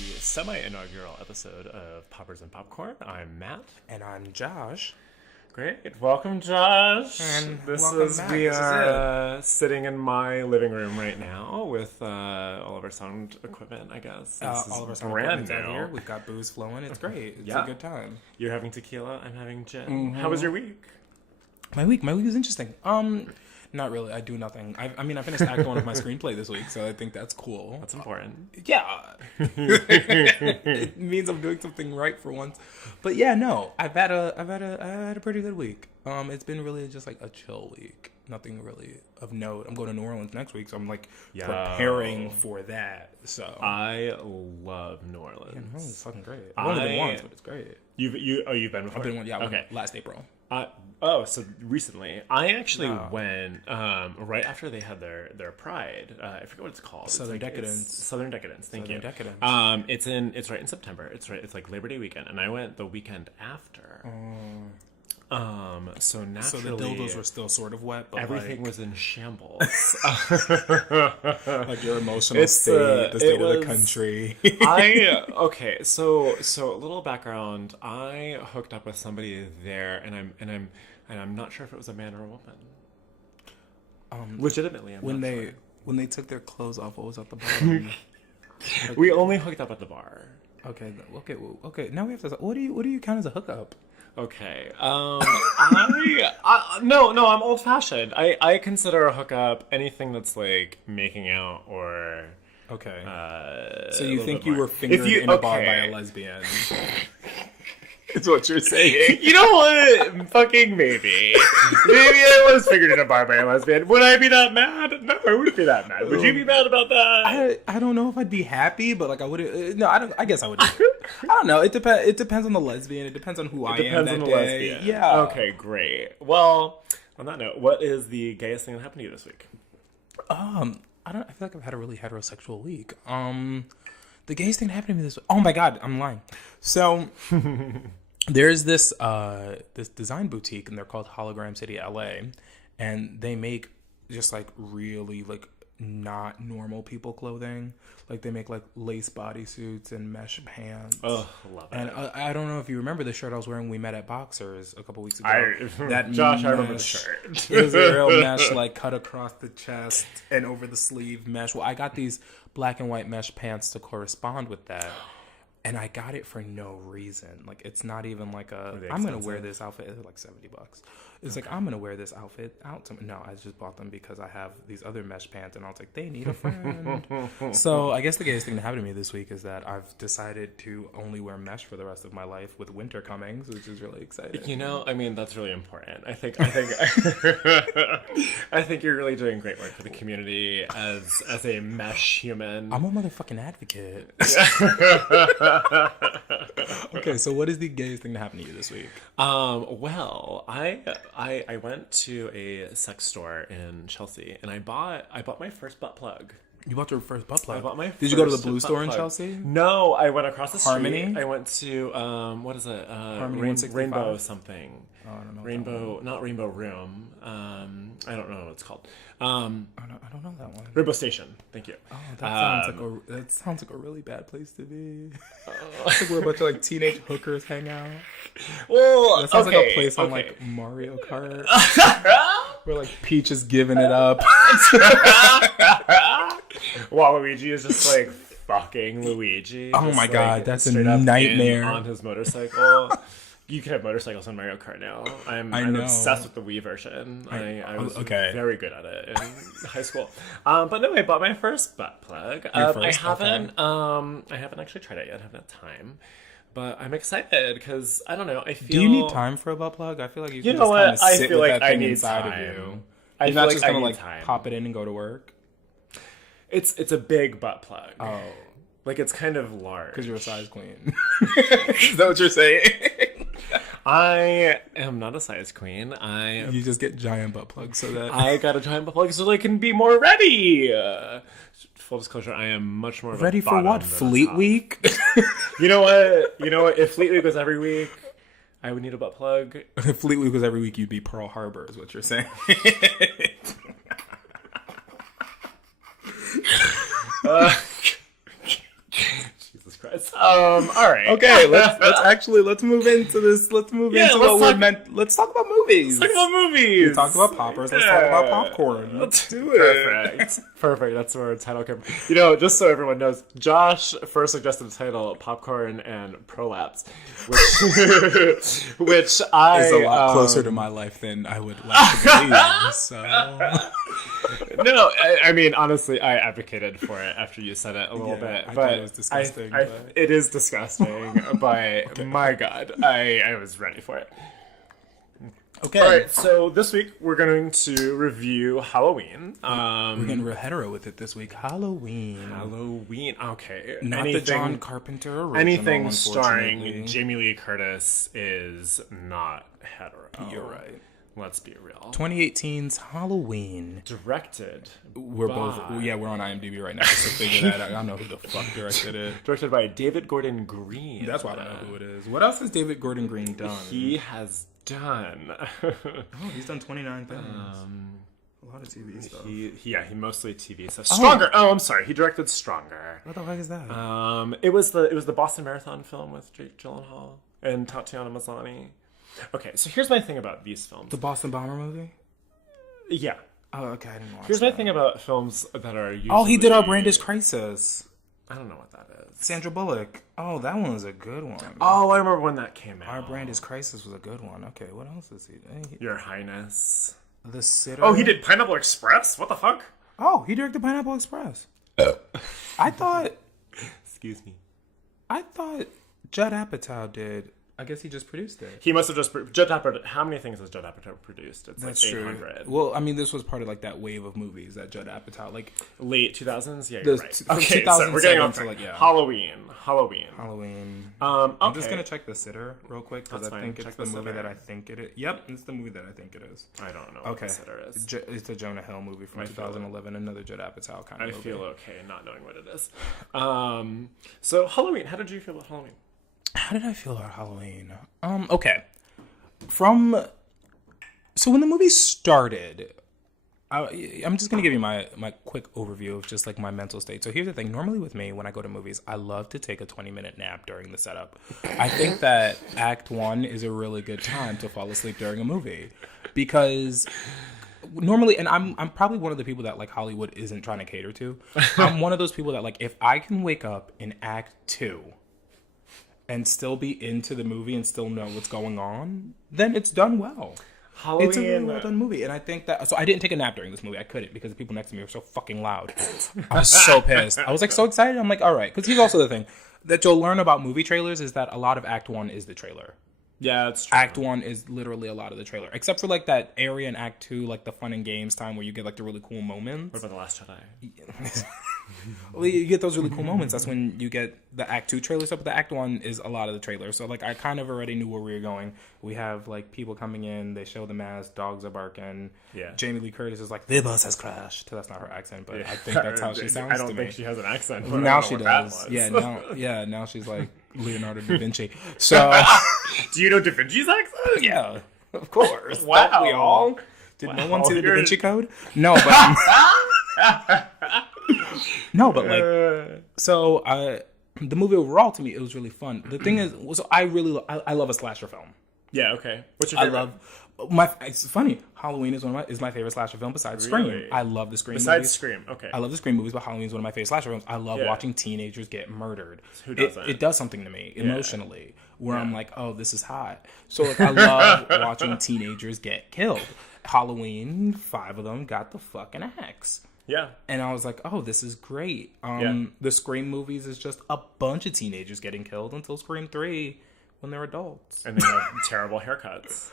the semi-inaugural episode of Poppers and Popcorn. I'm Matt. And I'm Josh. Great. Welcome, Josh. And this welcome is back. we This is are sitting in my living room right now with all of our sound equipment, I guess. All of our sound brand equipment's out new. here. We've got booze flowing. It's great. It's Yeah. a good time. You're having tequila. I'm having gin. Mm-hmm. How was your week? My week is interesting. Not really. I do nothing. I finished Act 1 of my screenplay this week, so I think that's cool. That's important. Yeah. It means I'm doing something right for once. But yeah, no. I had a pretty good week. It's been really just like a chill week. Nothing really of note. I'm going to New Orleans next week, so I'm like preparing for that. So I love New Orleans. yeah, no, it's fucking great. I've only been once, but it's great. You've been before? I've been one. Yeah. Okay. Last April. So recently, I actually went right after they had their Pride. I forget what it's called. Southern Decadence. Southern Decadence. Thank you. Decadence. It's right in September. It's like Labor Day weekend, and I went the weekend after. So naturally, So the dildos were still sort of wet, but everything was in shambles. like your emotional state, the state of the country. So a little background. I hooked up with somebody there, and I'm not sure if it was a man or a woman. Legitimately, I'm when not they sure. when they took their clothes off, what was at the bottom? We only hooked up at the bar. Okay. Now we have to. What do you count as a hookup? Okay. No, I'm old fashioned. I consider a hookup anything that's like making out or. Okay. a So you little think bit you more. were fingered in a bar by a lesbian? It's what you're saying. You know what? Fucking maybe. Maybe I was fingered in a bar by a lesbian. Would I be that mad? No, I wouldn't be that mad. Would you be mad about that? I don't know if I'd be happy, but like I would. No, I don't. I guess I would. I don't know. It depends. It depends on the lesbian. It depends on who I am Depends that on the day. lesbian. Yeah. Okay, great. Well, on that note, what is the gayest thing that happened to you this week? I feel like I've had a really heterosexual week. The gayest thing that happened to me this week. Oh my god, I'm lying. So there's this design boutique, and they're called Hologram City LA, and they make just like really like not normal people clothing. Like they make like lace bodysuits and mesh pants. Oh, love it. And I don't know if you remember the shirt I was wearing when we met at Boxers a couple weeks ago. Josh, mesh, I remember the shirt. It was a real mesh, like cut across the chest and over the sleeve mesh. Well, I got these black and white mesh pants to correspond with that. And I got it for no reason. Like, it's not even like I'm going to wear this outfit. It's like $70. It's like, I'm going to wear this outfit out. No, I just bought them because I have these other mesh pants. And I was like, they need a friend. So I guess the gayest thing that happened to me this week is that I've decided to only wear mesh for the rest of my life with winter coming, which is really exciting. You know, I mean, that's really important. I think I think you're really doing great work for the community as a mesh human. I'm a motherfucking advocate. Okay, so what is the gayest thing that happened to you this week? Well, I went to a sex store in Chelsea, and I bought my first butt plug. You bought your first butt plug? I bought my Did you go to the first Blue butt store in plug. Chelsea? No, I went across the street. Harmony? I went to what is it? Harmony 165? Rainbow something. Oh, I don't know. Rainbow, not Rainbow Room. I don't know what it's called. I don't know that one. Rainbow Station. Thank you. Oh, that sounds like a really bad place to be. It's like where a bunch of like teenage hookers hang out. Well, That sounds like a place on like Mario Kart, where like Peach is giving it up. Waluigi is just like fucking Luigi. Oh just, my god, like, that's a straight up nightmare. on his motorcycle. You can have motorcycles on Mario Kart now. I'm know. obsessed with the Wii version. I was okay. very good at it in high school. But no, I bought my first butt plug. I haven't actually tried it yet. I haven't had time. But I'm excited because I don't know. I feel. Do you need time for a butt plug? I feel like you can know just what? kind of I sit feel with like that I thing need inside time. of you. I You're feel not like just I gonna need like time. pop it in and go to work. It's a big butt plug. Oh, Like it's kind of large. because you're a size queen. Is that what you're saying? I am not a size queen. You just get giant butt plugs so that I got a giant butt plug so I can be more ready. Full disclosure, I am much more of ready a for bottom what? than a Fleet top. Week? You know what? If Fleet Week was every week, I would need a butt plug. If Fleet Week was every week, you'd be Pearl Harbor, is what you're saying. Jesus Christ. All right. Okay, let's move into this. Let's move into what we're meant. Let's talk about movies. Let's talk about movies. We talked about poppers. Let's talk about popcorn. Let's do it. Perfect. That's where our title came from. You know, just so everyone knows, Josh first suggested the title "Popcorn and Prolapse," which I is a lot closer to my life than I would like to believe. So. No, I mean, honestly, I advocated for it after you said it a little bit. I but thought it was disgusting. It is disgusting, but okay. My God, I was ready for it. Okay. All right, so this week we're going to review Halloween. We're getting real hetero with it this week. Halloween. Okay. Not the John Carpenter original, anything starring Jamie Lee Curtis is not hetero. You're right. Let's be real. 2018's Halloween. Directed. We're on IMDb right now, so figure that out. I don't know who the fuck directed it. Directed by David Gordon Green. That's why I don't know who it is. What else has David Gordon Green done? He has done. He's done 29 things. A lot of TV stuff. He mostly TV stuff. Stronger. Oh, I'm sorry. He directed Stronger. What the fuck is that? It was the Boston Marathon film with Jake Gyllenhaal and Tatiana Maslany. Okay, so here's my thing about these films. The Boston Bomber movie? Yeah. Oh, okay. I didn't watch Here's my thing about films that are usually... Oh, he did Our Brand is Crisis. I don't know what that is. Sandra Bullock. Oh, that one was a good one. Oh, I remember when that came out. Our Brand is Crisis was a good one. Okay, what else is he? Your Highness. The Sitter. Oh, he did Pineapple Express? What the fuck? Oh, he directed Pineapple Express. I thought... Excuse me. I thought Judd Apatow did... I guess he just produced it. He must have just... Judd Apatow... How many things has Judd Apatow produced? It's That's like 800. True. Well, I mean, this was part of like that wave of movies that Judd Apatow... like late 2000s? Yeah, you're right. Okay, so we're getting off track. Halloween. I'm just going to check The Sitter real quick because I think it's the movie that I think it is. Yep, it's the movie that I think it is. I don't know what The Sitter is. It's the Jonah Hill movie from 2011, another Judd Apatow kind of movie. I feel okay not knowing what it is. So, Halloween. How did you feel about Halloween? How did I feel about Halloween? Okay. So when the movie started, I'm just going to give you my quick overview of just like my mental state. So here's the thing. Normally with me, when I go to movies, I love to take a 20-minute nap during the setup. I think that Act 1 is a really good time to fall asleep during a movie. Because normally, and I'm probably one of the people that like Hollywood isn't trying to cater to. I'm one of those people that like, if I can wake up in Act 2 and still be into the movie and still know what's going on, then it's done well. Halloween. It's a really well done movie. And I think that... So I didn't take a nap during this movie. I couldn't because the people next to me were so fucking loud. I was so pissed. I was like so excited. I'm like, all right. Because here's also the thing that you'll learn about movie trailers is that a lot of Act 1 is the trailer. Yeah, that's true. Act 1 is literally a lot of the trailer. Except for like that area in Act 2, like the fun and games time where you get like the really cool moments. What about The Last Jedi? Well, you get those really cool moments. That's when you get the Act 2 trailer stuff. But the Act 1 is a lot of the trailer. So like I kind of already knew where we were going. We have like people coming in. They show the mask. Dogs are barking. Yeah. Jamie Lee Curtis is like, the bus has crashed. That's not her accent, but I think that's how she sounds to me. I don't think she has an accent. Now she does. Now she's like Leonardo da Vinci. So... Do you know Da Vinci's accent? Yeah, of course. Wow. Don't we all? Did no one see the Da Vinci Code? No, but... No, but like, so the movie overall to me, it was really fun. The thing is, so I love a slasher film. Yeah, okay. What's your favorite? It's funny. Halloween is my favorite slasher film besides Scream. I love the Scream movies. Besides Scream, okay. I love the Scream movies, but Halloween is one of my favorite slasher films. I love watching teenagers get murdered. Who doesn't? It does something to me emotionally, where I'm like, oh, this is hot. So like, I love watching teenagers get killed. Halloween, 5 of them got the fucking axe. Yeah. And I was like, oh, this is great. The Scream movies is just a bunch of teenagers getting killed until Scream 3 when they're adults. And they have terrible haircuts.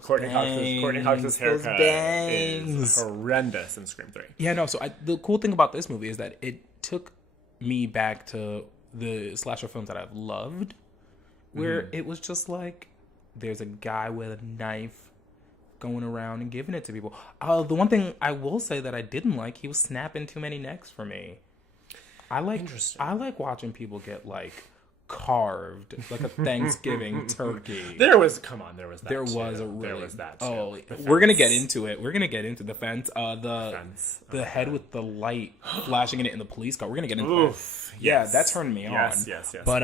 Courtney Cox's haircut is horrendous in Scream 3. Yeah, no, so the cool thing about this movie is that it took me back to the slasher films that I've loved, where it was just like, there's a guy with a knife going around and giving it to people. The one thing I will say that I didn't like, he was snapping too many necks for me. I like watching people get like carved like a Thanksgiving turkey. There was that. There too. was a really. There was that. Too. Oh, we're gonna get into it. We're gonna get into the fence. Fence. The head with the light flashing in it in the police car. We're gonna get into Oof. that. Yes. Yeah, that turned me on. Yes. But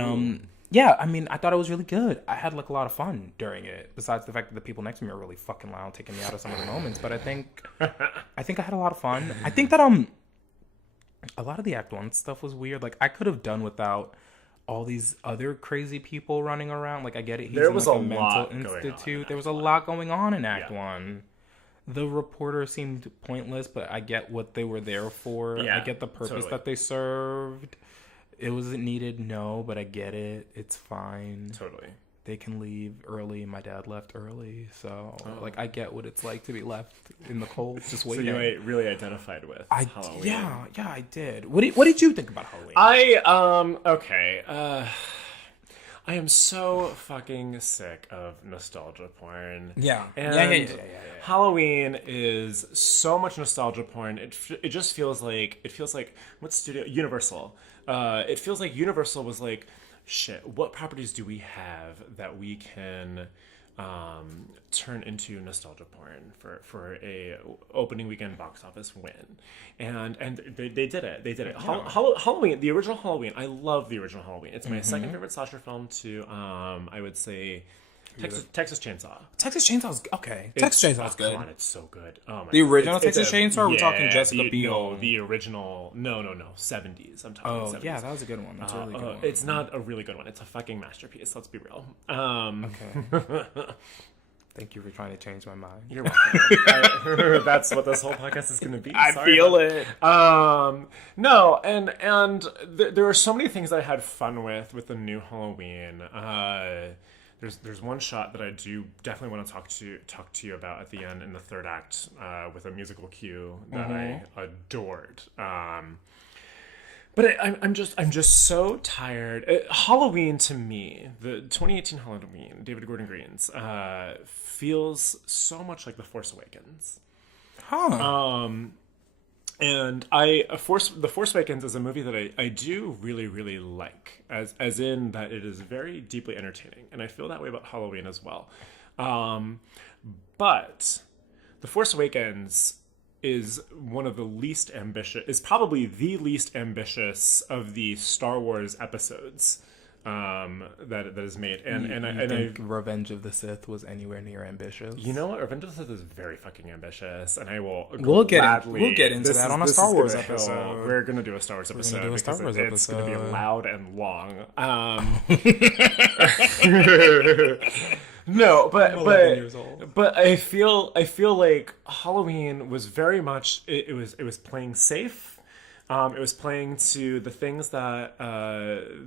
yeah, I mean, I thought it was really good. I had like a lot of fun during it. Besides the fact that the people next to me were really fucking loud, taking me out of some of the moments. But I think I had a lot of fun. I think that a lot of the Act 1 stuff was weird. Like, I could have done without all these other crazy people running around. Like, I get it. He's in, like, a mental institute. There was a lot going on in Act 1. The reporter seemed pointless, but I get what they were there for. I get the purpose that they served. It wasn't needed, no, but I get it. It's fine. Totally. They can leave early. My dad left early, so like I get what it's like to be left in the cold, just waiting. So you really identified with Halloween. Yeah, I did. What did you think about Halloween? Okay. I am so fucking sick of nostalgia porn. Yeah. And Halloween is so much nostalgia porn. It just feels like what studio? Universal. It feels like Universal was like, shit, what properties do we have that we can turn into nostalgia porn for a opening weekend box office win? And they did it. Yeah. Halloween, the original Halloween. I love the original Halloween. It's my second favorite slasher film to I would say Texas Chainsaw. Texas Chainsaw's okay. Texas Chainsaw's good. God, it's so good. Oh my the God. original Texas Chainsaw? Or we're talking Jessica Biel? No, the original. No. 70s. I'm talking 70s. Yeah, that was a good one. That's a really good one. It's not a really good one. It's a fucking masterpiece. Let's be real. Okay. Thank you for trying to change my mind. You're welcome. That's what this whole podcast is going to be. I feel it. No, and there are so many things that I had fun with the new Halloween. There's one shot that I do definitely want to talk to you about at the end in the third act with a musical cue that I adored. But I'm just so tired. Halloween to me, the 2018 Halloween, David Gordon Green's, feels so much like The Force Awakens. And The Force Awakens is a movie that I do really, really like, as in that it is very deeply entertaining. And I feel that way about Halloween as well. But The Force Awakens is probably the least ambitious of the Star Wars episodes that is made. And I think Revenge of the Sith was anywhere near ambitious? You know what? Revenge of the Sith is very fucking ambitious, and I will we'll get into that on a Star Wars episode. We're gonna do a Star Wars episode. It's gonna be loud and long. No, but I feel like Halloween was very much it was playing safe. It was playing to the things that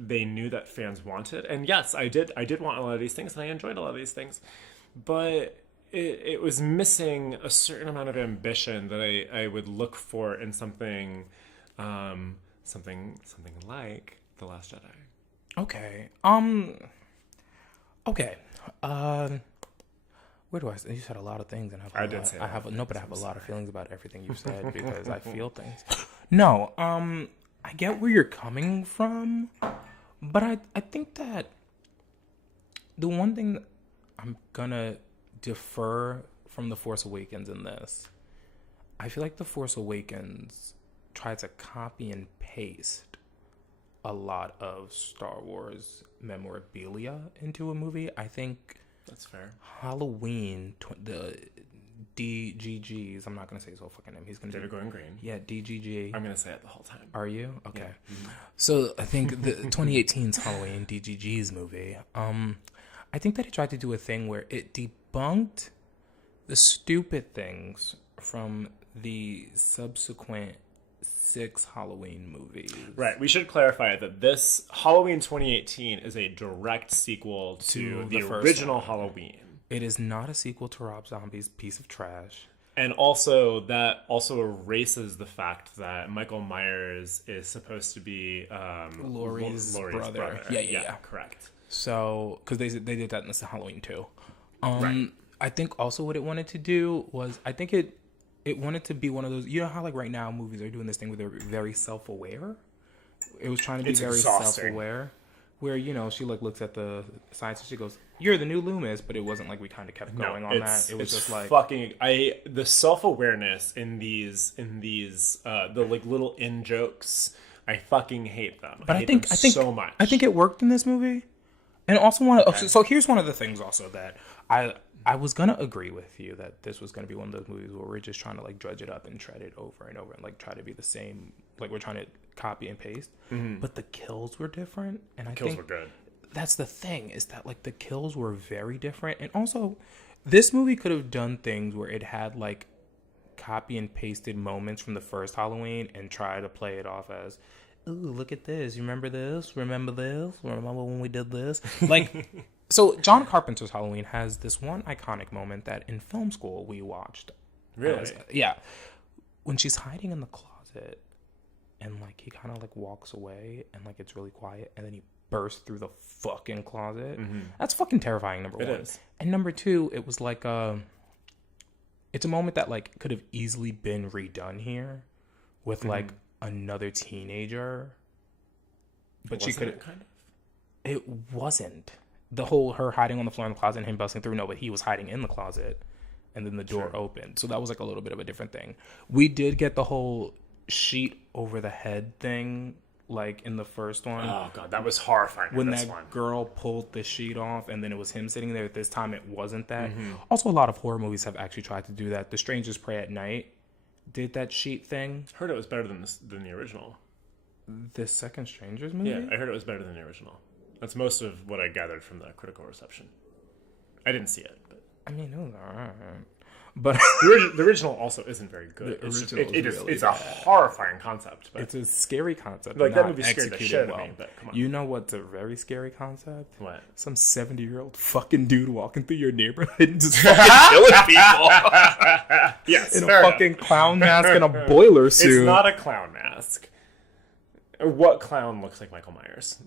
they knew that fans wanted, and yes, I did want a lot of these things, and I enjoyed a lot of these things, but it was missing a certain amount of ambition that I would look for in something like The Last Jedi. Okay. Okay. Where do I? You said a lot of things, and I have a lot of feelings about everything you said because I feel things. No, I get where you're coming from, but I think that the one thing that I'm gonna defer from The Force Awakens in this, I feel like The Force Awakens tried to copy and paste a lot of Star Wars memorabilia into a movie. I think that's fair. Halloween, the DGGs. I'm not gonna say his whole fucking name. He's gonna David Gordon Green. Yeah, DGG. I'm gonna say it the whole time. Are you? Okay. Yeah. Mm-hmm. So I think the 2018's Halloween DGG's movie. I think that it tried to do a thing where it debunked the stupid things from the subsequent 6 Halloween movies. Right. We should clarify that this Halloween 2018 is a direct sequel to the original Halloween. It is not a sequel to Rob Zombie's piece of trash. And also, that also erases the fact that Michael Myers is supposed to be Laurie's brother. Yeah. Correct. So, because they did that in this Halloween too. Right. I think also what it wanted to do was, I think it wanted to be one of those, you know how like right now movies are doing this thing where they're very self-aware? It was trying to be very self-aware. where, you know, she like looks at the science and she goes, "You're the new Loomis," but it wasn't like we kind of kept going on that. It was just like fucking the self-awareness in these the like little in jokes. I fucking hate them. But I think so much. I think it worked in this movie. And also so here's one of the things also that I was gonna agree with you that this was gonna be one of those movies where we're just trying to like dredge it up and tread it over and over and like try to be the same, like we're trying to copy and paste. But the kills were different, and I think were good. that's the thing, is that like the kills were very different. And also this movie could have done things where it had like copy and pasted moments from the first Halloween and try to play it off as, ooh, look at this. You remember this? Remember this? Remember when we did this? Like, so John Carpenter's Halloween has this one iconic moment that in film school we watched. Really? Yeah. When she's hiding in the closet and like he kind of like walks away and like it's really quiet and then he bursts through the fucking closet. That's fucking terrifying, number one. It is. And number two, it was like it's a moment that like could have easily been redone here with like another teenager, but she could kind of. It wasn't the whole her hiding on the floor in the closet and him busting through. No, but he was hiding in the closet and then the door opened, so that was like a little bit of a different thing. We did get the whole sheet over the head thing like in the first one. Oh god, that was horrifying. When this that one. girl pulled the sheet off and then it was him sitting there. This time it wasn't that. Also, a lot of horror movies have actually tried to do that. The Strangers Pray at Night did that sheet thing. Heard it was better than the original. The second Strangers movie? Yeah, I heard it was better than the original. That's most of what I gathered from the critical reception. I didn't see it, but I mean, it was alright. But the original also isn't very good. The It's a horrifying concept. But it's a scary concept. like not that movie scared the shit out of me. But come on, You know what's a very scary concept? what? Some 70-year-old fucking dude walking through your neighborhood and just fucking killing people Yes, in a fair fucking enough. clown mask and a boiler suit. It's not a clown mask. What clown looks like Michael Myers?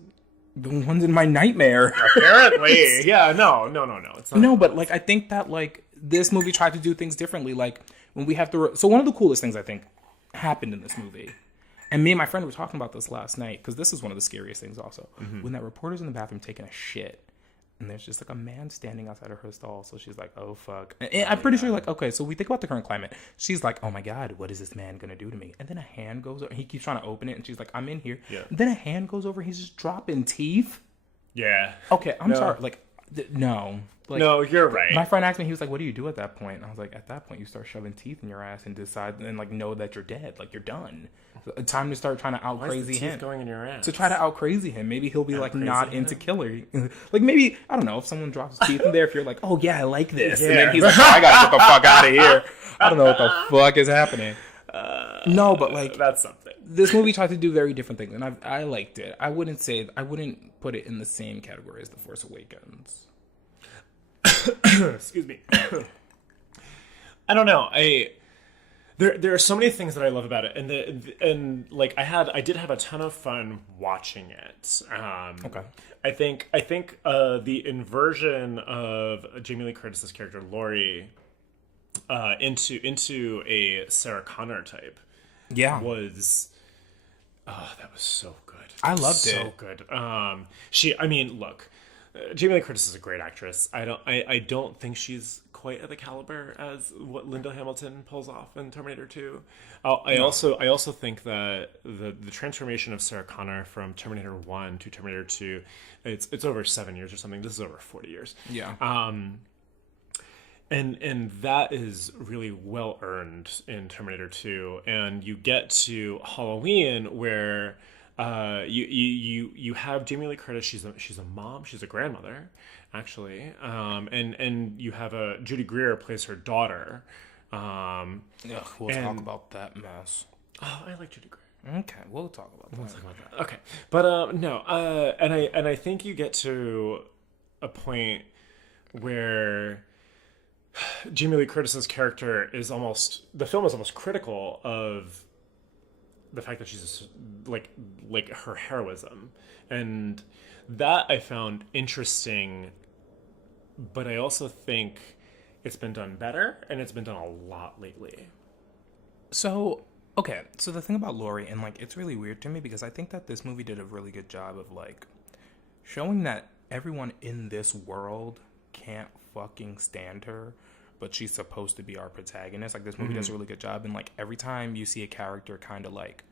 The ones in my nightmare. Apparently, yeah. No. It's not. No, but like I think that like this movie tried to do things differently. Like when we have to. So one of the coolest things I think happened in this movie, and me and my friend were talking about this last night because this is one of the scariest things. Also, when that reporter's in the bathroom taking a shit, and there's just like a man standing outside of her stall. So she's like, "Oh fuck!" And I'm pretty sure like okay. So we think about the current climate. She's like, "Oh my god, what is this man gonna do to me?" And then a hand goes over. He keeps trying to open it, and she's like, "I'm in here." Yeah. And then a hand goes over. He's just dropping teeth. Yeah. Okay, I'm sorry. Like, no. Like, No, you're right. my friend asked me, he was like, what do you do at that point? And I was like, at that point, you start shoving teeth in your ass and decide, and like know that you're dead. Like, you're done. So, time to start trying to out Why is the crazy teeth him. going in your ass? To try to out crazy him. Maybe he'll be like crazy not him? into killer. Like, maybe, I don't know, if someone drops his teeth in there, if you're like, oh yeah, I like this. And Yeah. then he's like, oh, I gotta get the fuck out of here. I don't know what the fuck is happening. No, but like, That's something. this movie tried to do very different things, and I liked it. I wouldn't put it in the same category as The Force Awakens. Excuse me. I don't know. There are so many things that I love about it, and like I did have a ton of fun watching it. Okay. I think the inversion of Jamie Lee Curtis's character Laurie into a Sarah Connor type Yeah. was that was so good. I loved so it. good. I mean, look, Jamie Lee Curtis is a great actress. I don't think she's quite at the caliber as what Linda Hamilton pulls off in Terminator 2. I also think that the transformation of Sarah Connor from Terminator 1 to Terminator 2, it's over 7 years or something. This is over 40 years. Yeah. And that is really well earned in Terminator 2, and you get to Halloween where you have Jamie Lee Curtis. She's a mom. She's a grandmother, actually. And you have Judy Greer plays her daughter. We'll talk about that mess. Oh, I like Judy Greer. Okay, we'll talk about that. Okay, but no, and I think you get to a point where Jamie Lee Curtis's character is the film is almost critical of the fact that she's like her heroism, and that I found interesting. But I also think it's been done better, and it's been done a lot lately. So, okay, the thing about Laurie, and like, it's really weird to me because I think that this movie did a really good job of like showing that everyone in this world can't fucking stand her, but she's supposed to be our protagonist. Like, this movie does a really good job, and like every time you see a character kind of like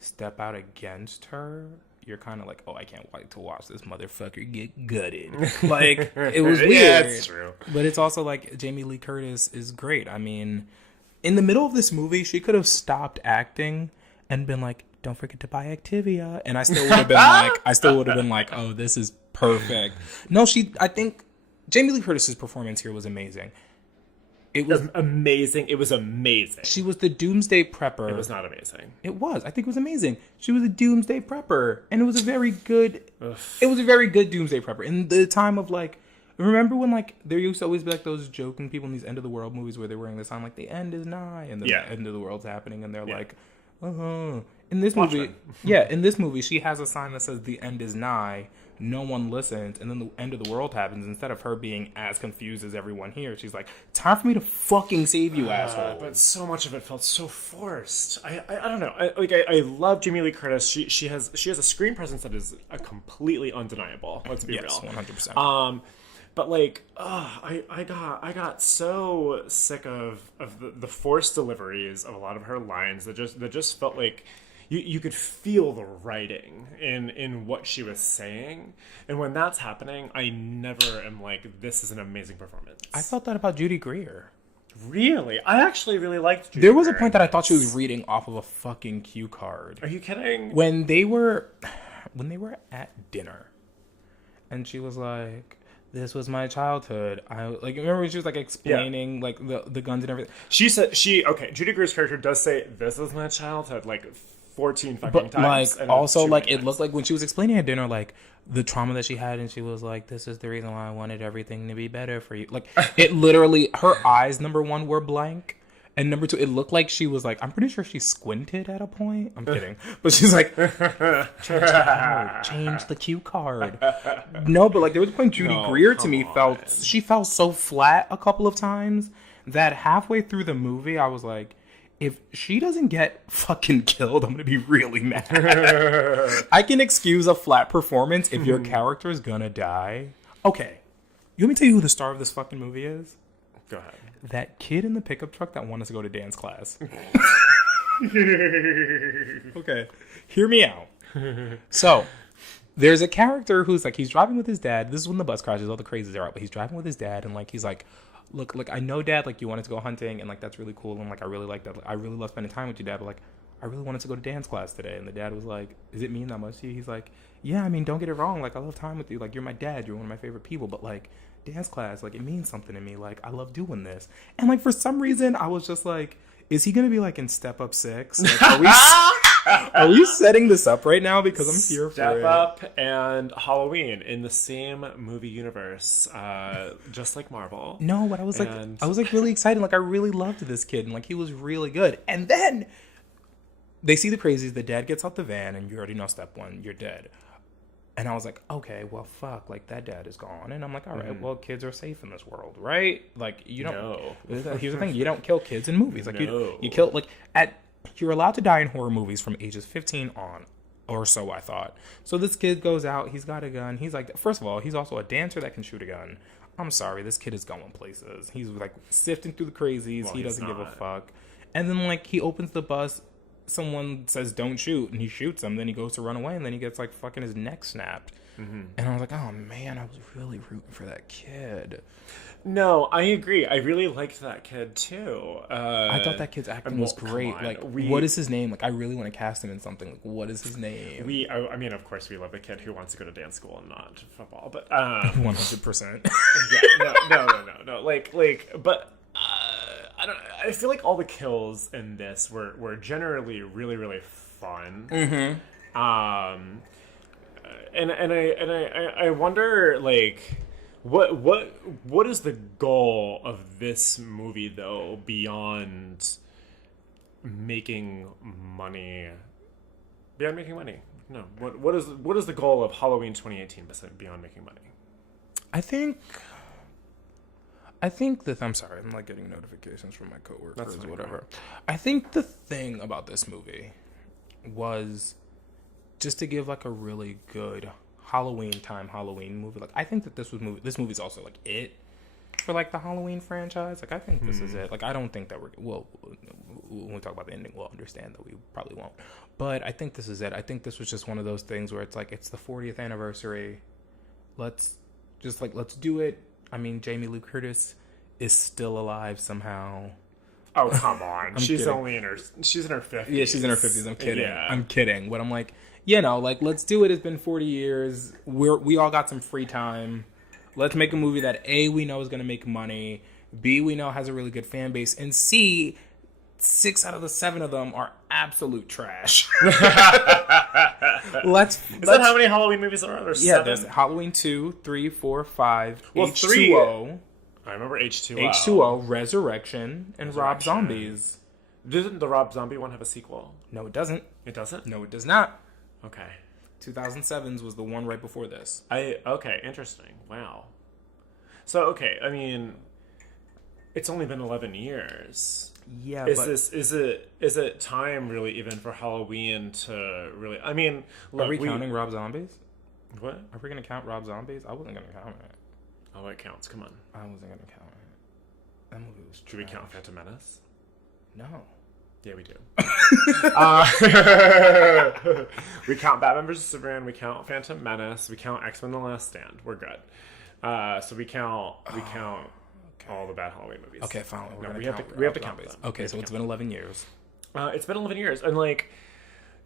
step out against her, you're kind of like, oh, I can't wait to watch this motherfucker get gutted. Like, it was weird. Yeah, it's true. But it's also like Jamie Lee Curtis is great. I mean, in the middle of this movie, she could have stopped acting and been like, don't forget to buy Activia. And I still would have been like, oh, this is perfect. No, I think Jamie Lee Curtis's performance here was amazing. It was amazing. It was amazing. She was the doomsday prepper. It was not amazing. It was. I think it was amazing. She was a doomsday prepper, and it was a very good. It was a very good doomsday prepper. In the time of like, remember when like there used to always be like those joking people in these end of the world movies where they're wearing the sign like the end is nigh and the end of the world's happening, and they're like, In this movie, in this movie, she has a sign that says the end is nigh. No one listens, and then the end of the world happens. Instead of her being as confused as everyone here, she's like, time for me to fucking save you, asshole. But so much of it felt so forced. I don't know. I love Jamie Lee Curtis. She has a screen presence that is completely undeniable. Let's be real. 100%. But like, I got so sick of the forced deliveries of a lot of her lines that just felt like you could feel the writing in what she was saying. And when that's happening, I never am like, this is an amazing performance. I felt that about Judy Greer. Really? I actually really liked Judy There was Greer a point that I thought she was reading off of a fucking cue card. Are you kidding? When they were at dinner, and she was like, this was my childhood. I like remember when she was like explaining like the guns and everything. She said Judy Greer's character does say, this is my childhood, like 14 fucking times. Like also like it looked like when she was explaining at dinner like the trauma that she had, and she was like, this is the reason why I wanted everything to be better for you. Like it literally, her eyes, number one, were blank. And number two, it looked like she was like, I'm pretty sure she squinted at a point. I'm kidding. But she's like, change the cue card. No, but like there was a point Judy Greer to me felt so flat a couple of times that halfway through the movie, I was like, if she doesn't get fucking killed, I'm going to be really mad. I can excuse a flat performance if your character is going to die. Okay. You want me to tell you who the star of this fucking movie is? Go ahead. That kid in the pickup truck that wanted to go to dance class. Okay. Hear me out. So, there's a character who's like, he's driving with his dad. This is when the bus crashes, all the crazies are out, but he's driving with his dad, and like, he's like, look, I know, Dad, like, you wanted to go hunting, and like, that's really cool, and like, I really like that. Like, I really love spending time with you, Dad, but like, I really wanted to go to dance class today. And the dad was like, is it mean that much to you? He's like, yeah, I mean, don't get it wrong. Like, I love time with you. Like, you're my dad. You're one of my favorite people. But like, dance class, like, it means something to me. Like, I love doing this. And like, for some reason, I was just like, is he going to be like in Step Up 6? Like, are we setting this up right now? Because I'm here for it. Step Up and Halloween in the same movie universe, just like Marvel. No, what I was like really excited. Like, I really loved this kid, and like, he was really good. And then they see the crazies. The dad gets out the van, and you already know step one, you're dead. And I was like, okay, well, fuck, like, that dad is gone. And I'm like, all right, well, kids are safe in this world, right? Like, you don't. No. Here's the thing: you don't kill kids in movies. Like, you kill like you're allowed to die in horror movies from ages 15 on, or so I thought. So this kid goes out. He's got a gun. He's like, first of all, he's also a dancer that can shoot a gun. I'm sorry, this kid is going places. He's like sifting through the crazies. Well, he doesn't give a fuck. And then like he opens the bus. Someone says don't shoot, and he shoots him. Then he goes to run away, and then he gets like fucking his neck snapped. Mm-hmm. And I was like, oh man, I was really rooting for that kid. No, I agree. I really liked that kid too. I thought that kid's acting was great. Like, what is his name? Like, I really want to cast him in something. Like, what is his name? I mean, of course, we love the kid who wants to go to dance school and not football. But 100%. Yeah, no. Like, but. I don't. I feel like all the kills in this were generally really, really fun. Mm-hmm. And I wonder like what is the goal of this movie though beyond making money? Beyond making money, no. What is the goal of Halloween 2018 beyond making money? I think that I'm sorry, I'm like getting notifications from my coworkers or whatever. I think the thing about this movie was just to give like a really good Halloween movie. Like, I think that this movie's also like it for like the Halloween franchise. Like, I think this is it. Like, I don't think that when we talk about the ending, we'll understand that we probably won't. But I think this is it. I think this was just one of those things where it's like, it's the 40th anniversary. Let's do it. I mean, Jamie Lee Curtis is still alive somehow. Oh, come on. She's kidding. in her 50s. Yeah, she's in her 50s. I'm kidding. Yeah. I'm kidding. But I'm like, like, let's do it. It's been 40 years. We all got some free time. Let's make a movie that A, we know is going to make money. B, we know has a really good fan base. And C, 6 out of the 7 of them are absolute trash. Is that how many Halloween movies there are? There's 7? There's Halloween 2, 3, 4, 5, well, H2O. 3. I remember H2O. H2O, Resurrection, and Rob Zombies. Doesn't the Rob Zombie one have a sequel? No, it doesn't. It doesn't? No, it does not. Okay. 2007's was the one right before this. Okay, interesting. Wow. So, okay, I mean, it's only been 11 years. Yeah, is it time really even for Halloween to really? I mean, look, are we counting Rob Zombies? What? Are we gonna count Rob Zombies? I wasn't gonna count it. Oh, it counts. Come on. I wasn't gonna count it. That movie was trash. Should we count Phantom Menace? No. Yeah, we do. We count Batman vs Superman. We count Phantom Menace. We count X-Men: The Last Stand. We're good. So we count all the bad Halloween movies. Okay, fine. No, we have to count them. Okay, so it's been 11 years. It's been 11 years, and like,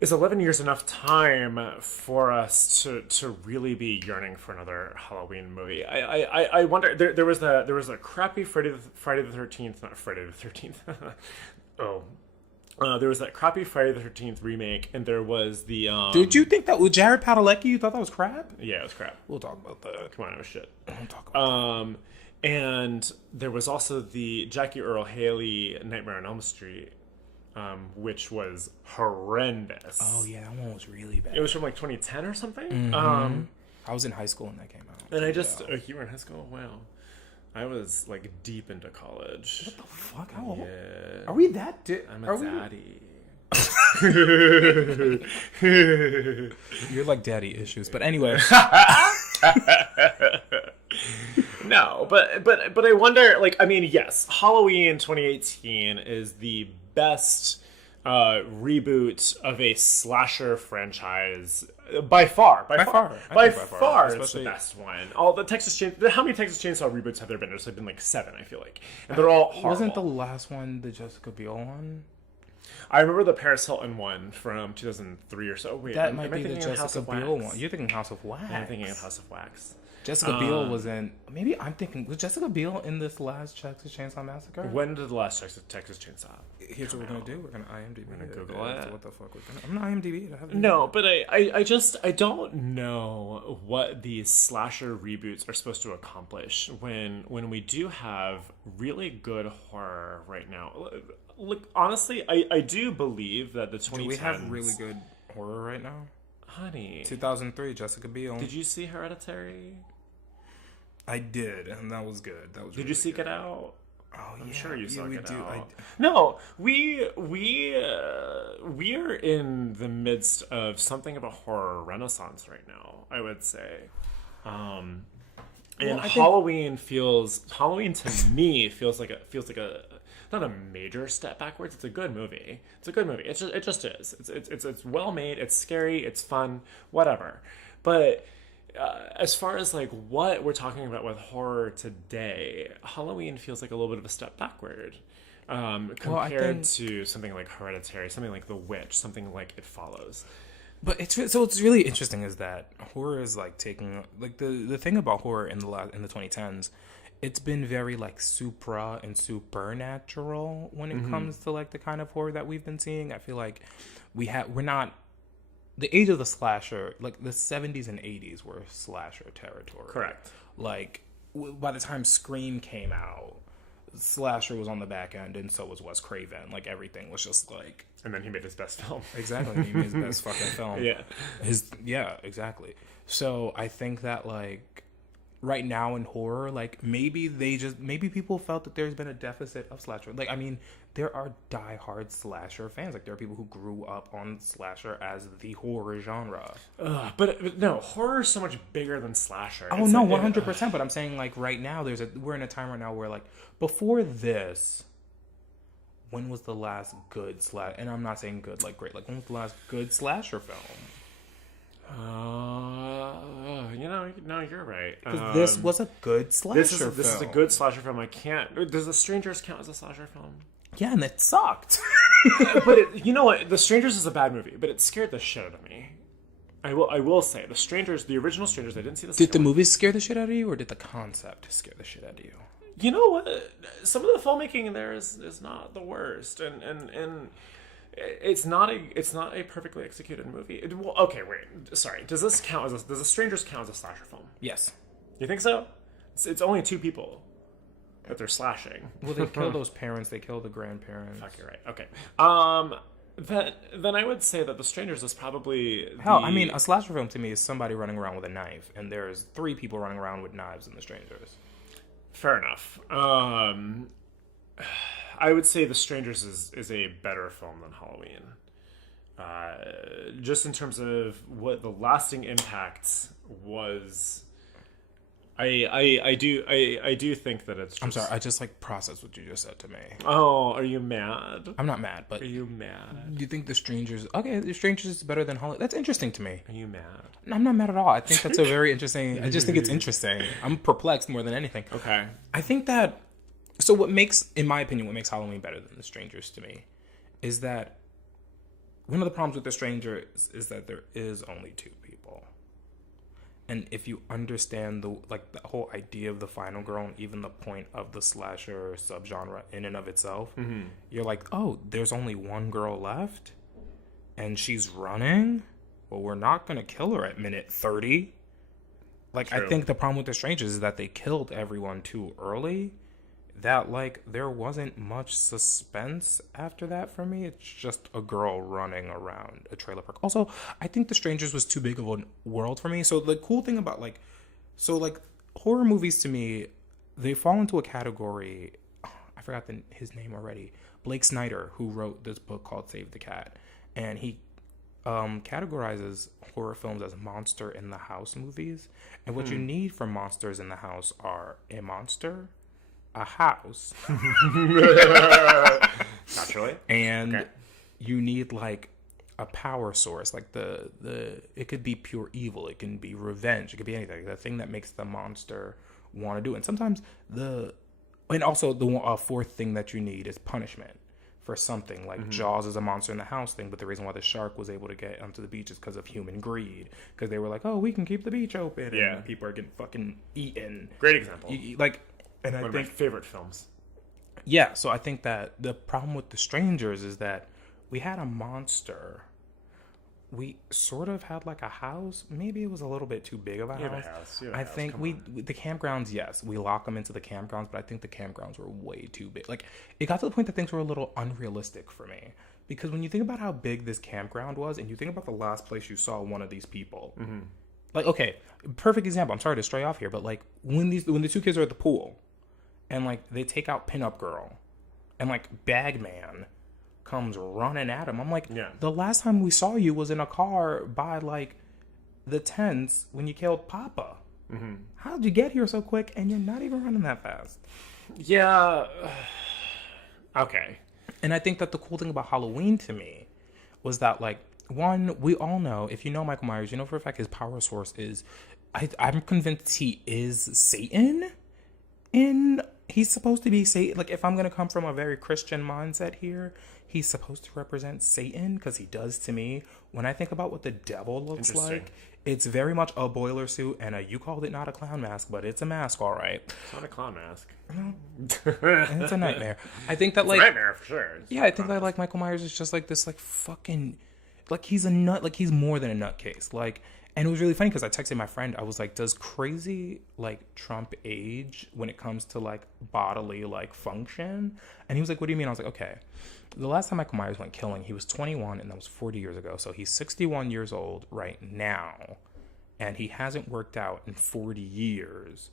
is 11 years enough time for us to really be yearning for another Halloween movie? I wonder. There was a crappy Friday the 13th, not Friday the 13th. There was that crappy Friday the 13th remake, and there was the. Did you think that with Jared Padalecki? You thought that was crap? Yeah, it was crap. We'll talk about that. Come on, it was shit. We'll talk about that. And there was also the Jackie Earle Haley Nightmare on Elm Street, which was horrendous. Oh yeah, that one was really bad. It was from like 2010 or something. Mm-hmm. I was in high school when that came out. And I just you were in high school? Wow. I was like deep into college. What the fuck? How old? Yeah. Are we that? I'm a daddy. You're like daddy issues, but anyway. No, but I wonder. Like, I mean, yes, Halloween 2018 is the best reboot of a slasher franchise by far. By far, it's the best one. All the how many Texas Chainsaw reboots have there been? There's been like 7, I feel like, and they're all horrible. Wasn't the last one the Jessica Biel one? I remember the Paris Hilton one from 2003 or so. Wait, that might be the Jessica Biel one. You're thinking House of Wax. I'm thinking of House of Wax. Jessica Biel was in. Maybe I'm thinking, was Jessica Biel in this last Texas Chainsaw Massacre? When did the last Texas Chainsaw? Here's what we're gonna do. We're gonna IMDb. We're gonna Google it. What the fuck? I'm gonna IMDb it. No, but I don't know what these slasher reboots are supposed to accomplish when we do have really good horror right now. Look, honestly, I do believe that the 2010s... Do we have really good horror right now? Honey. 2003, Jessica Biel. Did you see Hereditary? I did, and that was good. That was. Did really you see good. Get Out? Oh, I'm sure you saw Get Out. I... No, we are in the midst of something of a horror renaissance right now, I would say. And Halloween to me feels like a not a major step backwards. It's a good movie. It just is. It's well made. It's scary. It's fun. Whatever. But as far as like what we're talking about with horror today, Halloween feels like a little bit of a step backward compared to something like Hereditary, something like The Witch, something like It Follows. But what's really interesting is that horror is like taking like the thing about horror in the 2010s. It's been very like supra and supernatural when it comes to like the kind of horror that we've been seeing. I feel like we're not the age of the slasher, like the 70s and 80s were slasher territory. Correct. Like by the time Scream came out, slasher was on the back end, and so was Wes Craven. Like everything was just like. And then he made his best film. Exactly, he made his best fucking film. Yeah. Exactly. So I think that like right now in horror, like maybe people felt that there's been a deficit of slasher. Like, I mean, there are diehard slasher fans. Like, there are people who grew up on slasher as the horror genre. But no, horror is so much bigger than slasher. Oh no, 100%. But I'm saying, like, right now we're in a time right now where, like, before this, when was the last good slash? And I'm not saying good like great. Like, when was the last good slasher film? No, you're right. Because this was a good slasher film. This is a good slasher film. I can't. Does The Strangers count as a slasher film? Yeah, and it sucked. But you know what? The Strangers is a bad movie, but it scared the shit out of me. I will say, The Strangers, the original Strangers, I didn't see the second Did the movie scare the shit out of you, or did the concept scare the shit out of you? You know what? Some of the filmmaking in there is not the worst, and it's not a perfectly executed movie. Okay, wait. Sorry. Does this count does The Strangers count as a slasher film? Yes. You think so? It's only two people that they're slashing. Well, they kill those parents. They kill the grandparents. Fuck, you're right. Okay. Then I would say that The Strangers is probably Hell, I mean, a slasher film to me is somebody running around with a knife, and there's 3 people running around with knives in The Strangers. Fair enough. I would say The Strangers is a better film than Halloween. Just in terms of what the lasting impact was. I do think that it's just... I'm sorry, I just like processed what you just said to me. Oh, are you mad? I'm not mad, but... Are you mad? Do you think The Strangers... Okay, The Strangers is better than Halloween. That's interesting to me. Are you mad? No, I'm not mad at all. I think that's a very interesting... I just think it's interesting. I'm perplexed more than anything. Okay. I think that... So what makes, in my opinion, what makes Halloween better than The Strangers to me is that one of the problems with The Strangers is that there is only 2 people. And if you understand the whole idea of the final girl and even the point of the slasher subgenre in and of itself, you're like, oh, there's only one girl left and she's running? Well, we're not going to kill her at minute 30. Like, true. I think the problem with The Strangers is that they killed everyone too early. That, like, there wasn't much suspense after that for me. It's just a girl running around a trailer park. Also, I think The Strangers was too big of a world for me. So the cool thing about, horror movies to me, they fall into a category. I forgot his name already. Blake Snyder, who wrote this book called Save the Cat. And he categorizes horror films as monster in the house movies. And what you need for monsters in the house are a monster, a house, naturally, and you need like a power source. Like the it could be pure evil, it can be revenge, it could be anything. The thing that makes the monster want to do. And sometimes also the fourth thing that you need is punishment for something. Like Jaws is a monster in the house thing, but the reason why the shark was able to get onto the beach is because of human greed. Because they were like, oh, we can keep the beach open. Yeah, and people are getting fucking eaten. Great example. And one of my favorite films. Yeah, so I think that the problem with The Strangers is that we had a monster. We sort of had like a house. Maybe it was a little bit too big of a house. I think the campgrounds, yes, we lock them into the campgrounds, but I think the campgrounds were way too big. Like, it got to the point that things were a little unrealistic for me. Because when you think about how big this campground was, and you think about the last place you saw one of these people, like, okay, perfect example. I'm sorry to stray off here, but like when the 2 kids are at the pool, and like they take out Pinup Girl, and like Bagman comes running at him. I'm like, the last time we saw you was in a car by like the tents when you killed Papa. How did you get here so quick? And you're not even running that fast. Yeah. Okay. And I think that the cool thing about Halloween to me was that, like, one, we all know, if you know Michael Myers, you know for a fact his power source is, I'm convinced he is Satan. He's supposed to be Satan. Like, if I'm going to come from a very Christian mindset here, he's supposed to represent Satan, because he does to me. When I think about what the devil looks like, it's very much a boiler suit and you called it not a clown mask, but it's a mask, all right. It's not a clown mask. It's a nightmare. I think that, like... It's a nightmare, for sure. Yeah, I think that, like, Michael Myers is just, like, this, like, fucking... Like, he's a nut. Like, he's more than a nutcase. Like... And it was really funny because I texted my friend. I was like, does crazy, like, trump age when it comes to, like, bodily, like, function? And he was like, what do you mean? I was like, okay. The last time Michael Myers went killing, he was 21, and that was 40 years ago. So he's 61 years old right now. and he hasn't worked out in 40 years.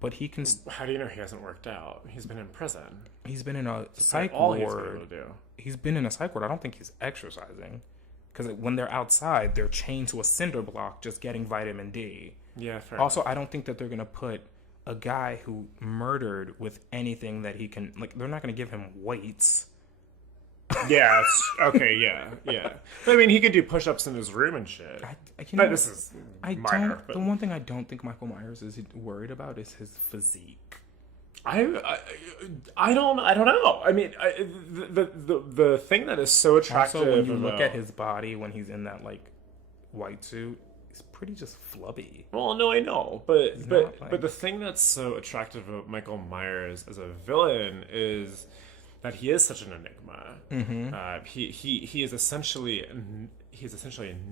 But he can. How do you know he hasn't worked out? He's been in prison. He's been in a psych all ward. he's been able to do. He's been in a psych ward. I don't think he's exercising. Because when they're outside, they're chained to a cinder block just getting vitamin D. Yeah, fair Also, enough. I don't think that they're going to put a guy who murdered with anything that he can... Like, they're not going to give him weights. Yeah, okay, yeah. But, I mean, he could do push-ups in his room and shit. But this is minor. The one thing I don't think Michael Myers is worried about is his physique. I don't know. I mean, the thing that is so attractive. Also, when you look at his body when he's in that like white suit, he's pretty just flubby. Well, no, I know, but like... the thing that's so attractive about Michael Myers as a villain is that he is such an enigma. Mm-hmm. He is essentially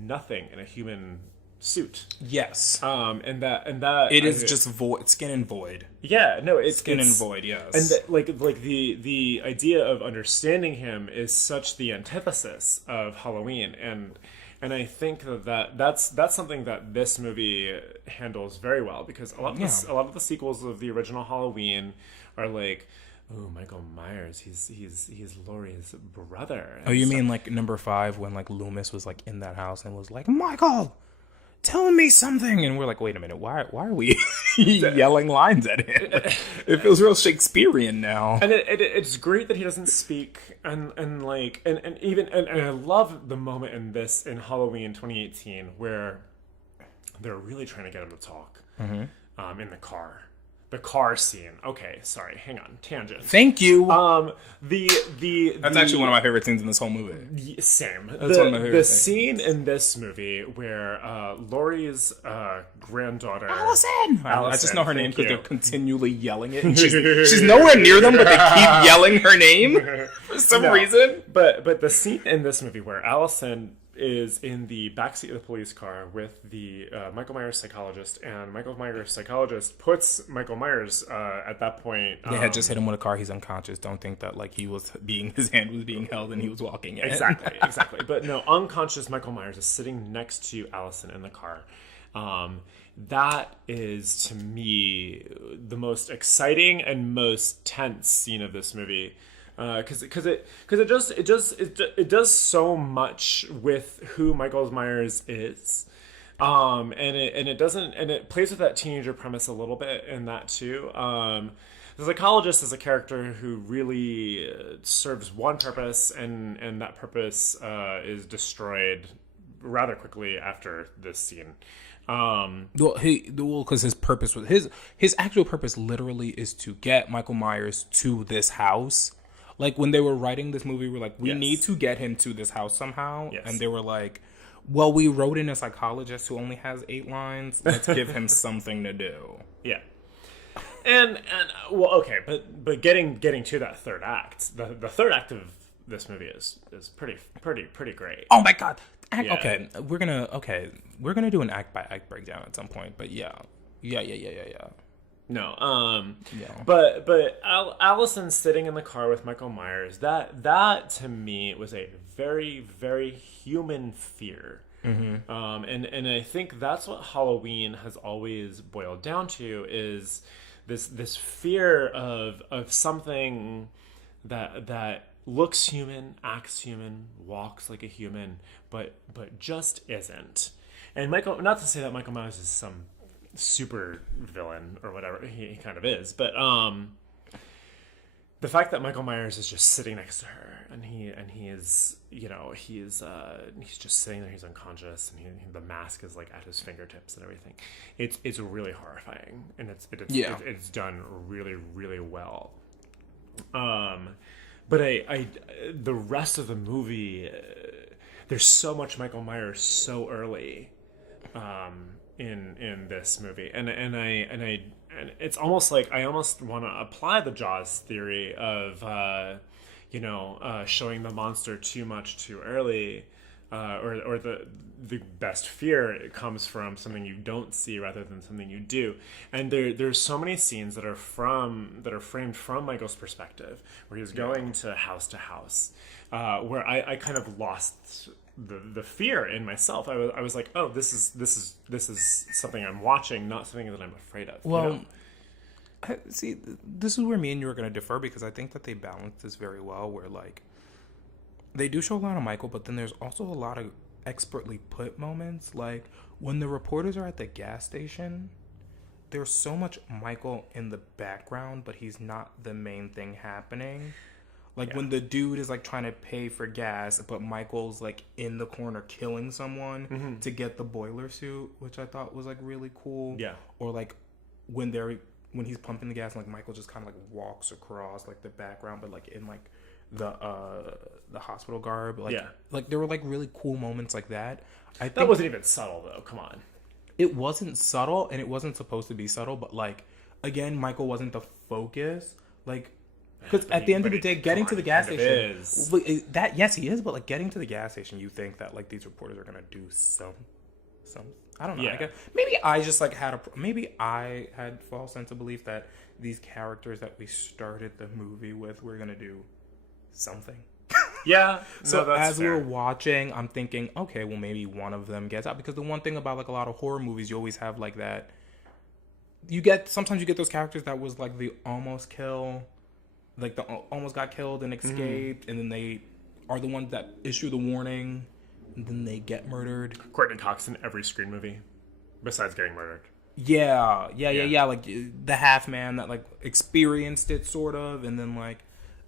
nothing in a human suit. Yes. And that it is just void, skin and void. Yeah, no, it's skin and void. Yes. And the idea of understanding him is such the antithesis of Halloween, and I think that's something that this movie handles very well, because a lot of the sequels of the original Halloween are like, oh, Michael Myers, he's Laurie's brother. Oh, you mean like number 5 when like Loomis was like in that house and was like, Michael, tell me something, and we're like, wait a minute, why are we yelling lines at him? It feels real Shakespearean now. And it's great that he doesn't speak, and I love the moment in Halloween 2018 where they're really trying to get him to talk. Mm-hmm. In the car scene. Okay, sorry, hang on, tangent. Thank you. That's actually one of my favorite scenes in this whole movie. Same. That's one of my favorite The things. scene in this movie where Laurie's granddaughter Allison. I just know her name because you. they're continually yelling it. And she's nowhere near them, but they keep yelling her name for some reason. But the scene in this movie where Allison is in the backseat of the police car with the Michael Myers psychologist, and Michael Myers psychologist puts Michael Myers at that point. They had just hit him with a car. He's unconscious. Don't think that like his hand was being held and he was walking in. Exactly. But no, unconscious Michael Myers is sitting next to Allison in the car. That is, to me, the most exciting and most tense scene of this movie. Because it does so much with who Michael Myers is, and it plays with that teenager premise a little bit in that too. The psychologist is a character who really serves one purpose, and that purpose is destroyed rather quickly after this scene. Because his purpose was his actual purpose literally is to get Michael Myers to this house. Like, when they were writing this movie, we're like, we need to get him to this house somehow. Yes. And they were like, well, we wrote in a psychologist who only has 8 lines. Let's give him something to do. Yeah. And well, okay, but getting to that third act, the third act of this movie is pretty great. Oh my God. Okay, we're gonna do an act by act breakdown at some point. But yeah. No, but Allison sitting in the car with Michael Myers, that to me was a very, very human fear. Mm-hmm. And I think that's what Halloween has always boiled down to, is this fear of something that looks human, acts human, walks like a human, but just isn't. And not to say that Michael Myers is some super villain or whatever, he kind of is, but the fact that Michael Myers is just sitting next to her, and he is, he's just sitting there, he's unconscious, and the mask is like at his fingertips and everything. It's really horrifying, and it's done really, really well. But the rest of the movie, there's so much Michael Myers so early in this movie, and it's almost like I almost want to apply the Jaws theory of showing the monster too much too early, or the best fear comes from something you don't see rather than something you do. And there's so many scenes that are framed from Michael's perspective, where he's going to house, where I kind of lost the fear in myself. I was like, oh, this is something I'm watching, not something that I'm afraid of. Well, see, this is where me and you are going to differ, because I think that they balance this very well, where like they do show a lot of Michael, but then there's also a lot of expertly put moments, like when the reporters are at the gas station. There's so much Michael in the background, but he's not the main thing happening. Like when the dude is like trying to pay for gas, but Michael's like in the corner killing someone to get the boiler suit, which I thought was like really cool. Yeah. Or like when he's pumping the gas, and like Michael just kind of like walks across like the background, but like in like the hospital garb. Like, like there were like really cool moments like that. I think that wasn't even subtle though. Come on. It wasn't subtle, and it wasn't supposed to be subtle, but like again, Michael wasn't the focus. Like, because at the end of the day, getting to the gas station, that yes, he is, but like getting to the gas station, you think that like these reporters are gonna do some. I don't know. Yeah. Maybe I just like maybe I had false sense of belief that these characters that we started the movie with were gonna do something. Yeah. So no, as fair. we're watching, I'm thinking, okay, well maybe one of them gets out, because the one thing about like a lot of horror movies, you always have like that. Sometimes you get those characters that was like the almost kill, like the almost got killed and escaped, and then they are the ones that issue the warning, and then they get murdered. Courtney Cox in every Scream movie, besides getting murdered. Yeah. Like the half man that like experienced it sort of, and then like,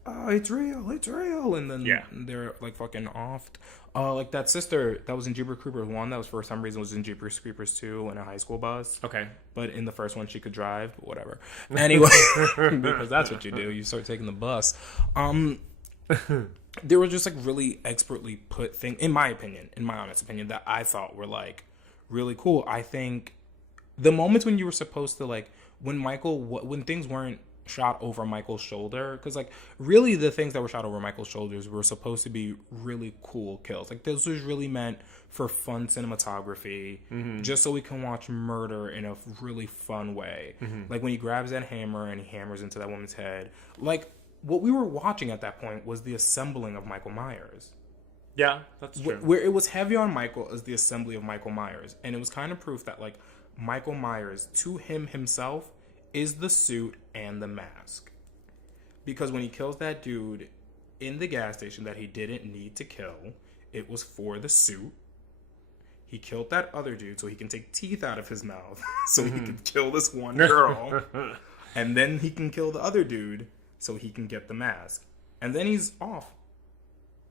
oh, it's real, and then they're like fucking offed. Like that sister that was in Jeepers Creepers 1, that was for some reason was in Jeepers Creepers 2 in a high school bus. Okay. But in the first one she could drive, but whatever. Anyway, because that's what you do. You start taking the bus. There were just like really expertly put things, in my honest opinion, that I thought were like really cool. I think the moments when you were supposed to like, when things weren't shot over Michael's shoulder, because like really the things that were shot over Michael's shoulders were supposed to be really cool kills. Like this was really meant for fun cinematography, just so we can watch murder in a really fun way. Like when he grabs that hammer and he hammers into that woman's head, like what we were watching at that point was the assembling of Michael Myers. Yeah, that's true. Where it was heavy on Michael as the assembly of Michael Myers, and it was kind of proof that like Michael Myers, to himself, is the suit and the mask. Because when he kills that dude in the gas station that he didn't need to kill, it was for the suit. He killed that other dude so he can take teeth out of his mouth so he can kill this one girl. And then he can kill the other dude so he can get the mask. And then he's off.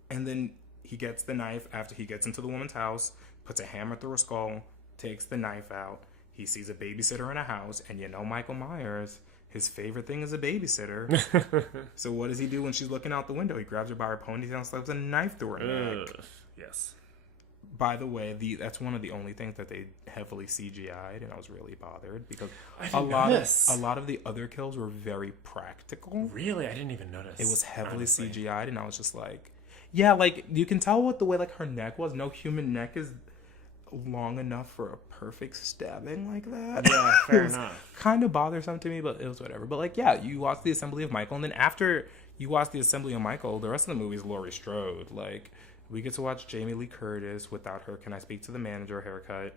And then he gets the knife after he gets into the woman's house, puts a hammer through her skull, takes the knife out. He sees a babysitter in a house, and you know Michael Myers, his favorite thing is a babysitter. So what does he do when she's looking out the window? He grabs her by her ponytail and slips a knife through her neck. Yes. By the way, that's one of the only things that they heavily CGI'd, and I was really bothered because a lot of the other kills were very practical. Really? I didn't even notice. It was heavily CGI'd, and I was just like, yeah, like you can tell what the way like her neck was. No human neck is long enough for a perfect stabbing like that. Yeah, fair enough. Kind of bothersome to me, but it was whatever. But like, yeah, you watch the assembly of Michael, and then after you watch the assembly of Michael, the rest of the movie is Laurie Strode. Like, we get to watch Jamie Lee Curtis without her "Can I speak to the manager" haircut,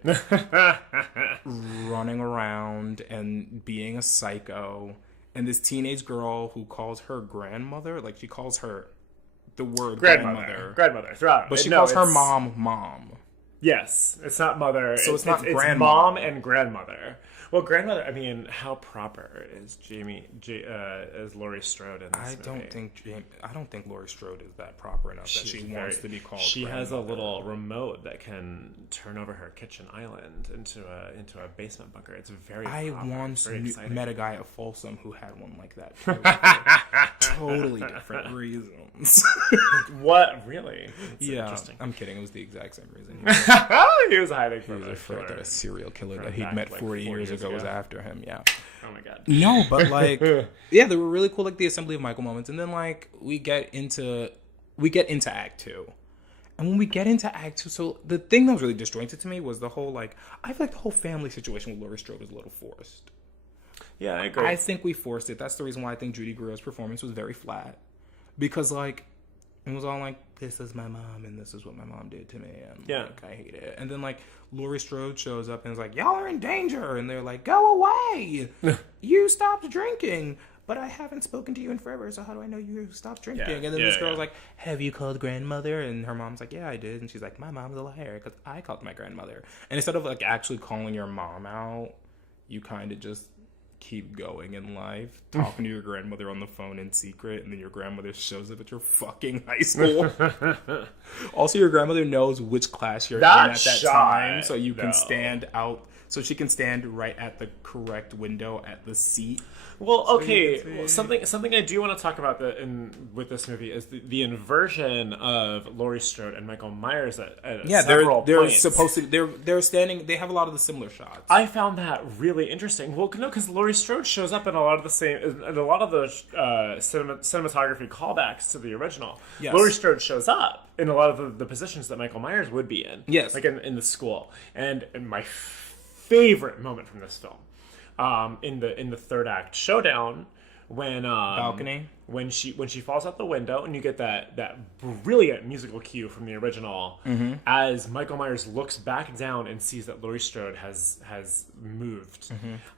running around and being a psycho, and this teenage girl who calls her grandmother, like she calls her the word grandmother throughout, but she calls her mom. Yes, it's not mother. So it's not grandma. It's mom and grandmother. Well, grandmother. I mean, how proper is as Laurie Strode in this movie? I don't think Laurie Strode is that proper enough that she wants to be called. She has a grandmother. little remote that can turn over her kitchen island into a basement bunker. It's very. I proper. once met a guy at Folsom who had one like that. Totally different reasons. What really? That's interesting. I'm kidding. It was the exact same reason. He was hiding He was afraid that a serial killer that he'd back met like 40 years ago was after him. Yeah. Oh my god. No, but like, yeah, they were really cool. Like the assembly of Michael moments, and then like we get into Act 2, and when we get into Act 2, so the thing that was really disjointed to me was the whole like I feel like the whole family situation with Laurie Strode was a little forced. Yeah, I agree. I think we forced it. That's the reason why I think Judy Greer's performance was very flat, because like It was all like, this is my mom, and this is what my mom did to me, and like, I hate it. And then like Laurie Strode shows up and is like, y'all are in danger, and they're like, go away, you stopped drinking, but I haven't spoken to you in forever, so how do I know you stopped drinking? And then this girl's like, have you called grandmother? And her mom's like, yeah, I did. And she's like, my mom's a liar because I called my grandmother. And instead of like actually calling your mom out, you kind of just keep going in life, talking to your grandmother on the phone in secret, and then your grandmother shows up at your fucking high school. Also, your grandmother knows which class you're in at that time, so you can stand out, so she can stand right at the correct window at the seat. Well, okay. Well, something I do want to talk about with this movie is the inversion of Laurie Strode and Michael Myers at several they're points. supposed to they're standing. They have a lot of the similar shots. I found that really interesting. Well, no, because Laurie Strode shows up in a lot of the cinematography callbacks to the original. Yes. Laurie Strode shows up in a lot of the positions that Michael Myers would be in. Yes, like in the school. And my favorite moment from this film. In the third act showdown, when balcony, when she falls out the window, and you get that brilliant musical cue from the original, as Michael Myers looks back down and sees that Laurie Strode has moved.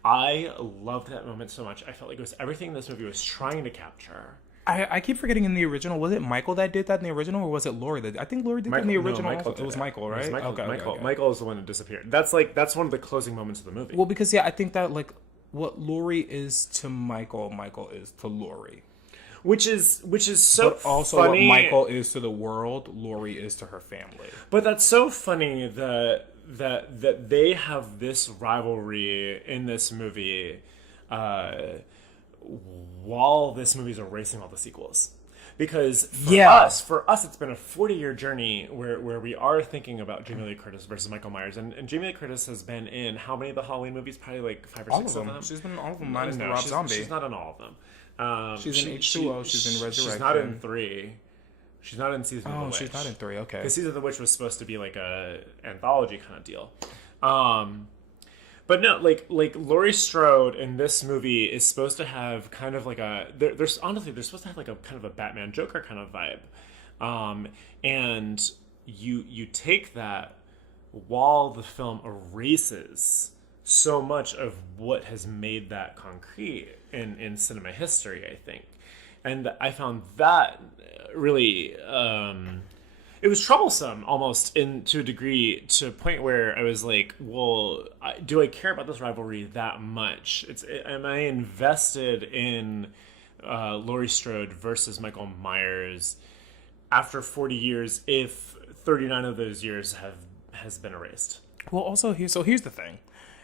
I loved that moment so much. I felt like it was everything this movie was trying to capture. I keep forgetting in the original, was it Michael that did that in the original, or was it Laurie that? I think Laurie did that in the original. No, it was Michael, right? It was Michael. Okay, Michael. Okay. Michael is the one that disappeared. That's one of the closing moments of the movie. Well, because I think that like what Laurie is to Michael, Michael is to Laurie. Which is so but also funny. What Michael is to the world, Laurie is to her family. But that's so funny that they have this rivalry in this movie, while this movie's erasing all the sequels. Because for us, it's been a 40-year journey where we are thinking about Jamie Lee Curtis versus Michael Myers. And Jamie Lee Curtis has been in how many of the Halloween movies? Probably like 5 or 6 of them. She's been in all of them, minus the Rob Zombie. She's not in all of them. She's in H2O, she's in Resurrection. She's not in 3. She's not in Season of the Witch. Oh, she's not in 3, okay. Because Season of the Witch was supposed to be like a anthology kind of deal. But no, like Laurie Strode in this movie is supposed to have kind of like they're supposed to have like a kind of a Batman Joker kind of vibe, and you take that while the film erases so much of what has made that concrete in cinema history, I think, and I found that really. It was troublesome almost to a degree, to a point where I was like, well, do I care about this rivalry that much? Am I invested in Laurie Strode versus Michael Myers after 40 years if 39 of those years has been erased? Well, also, here's the thing.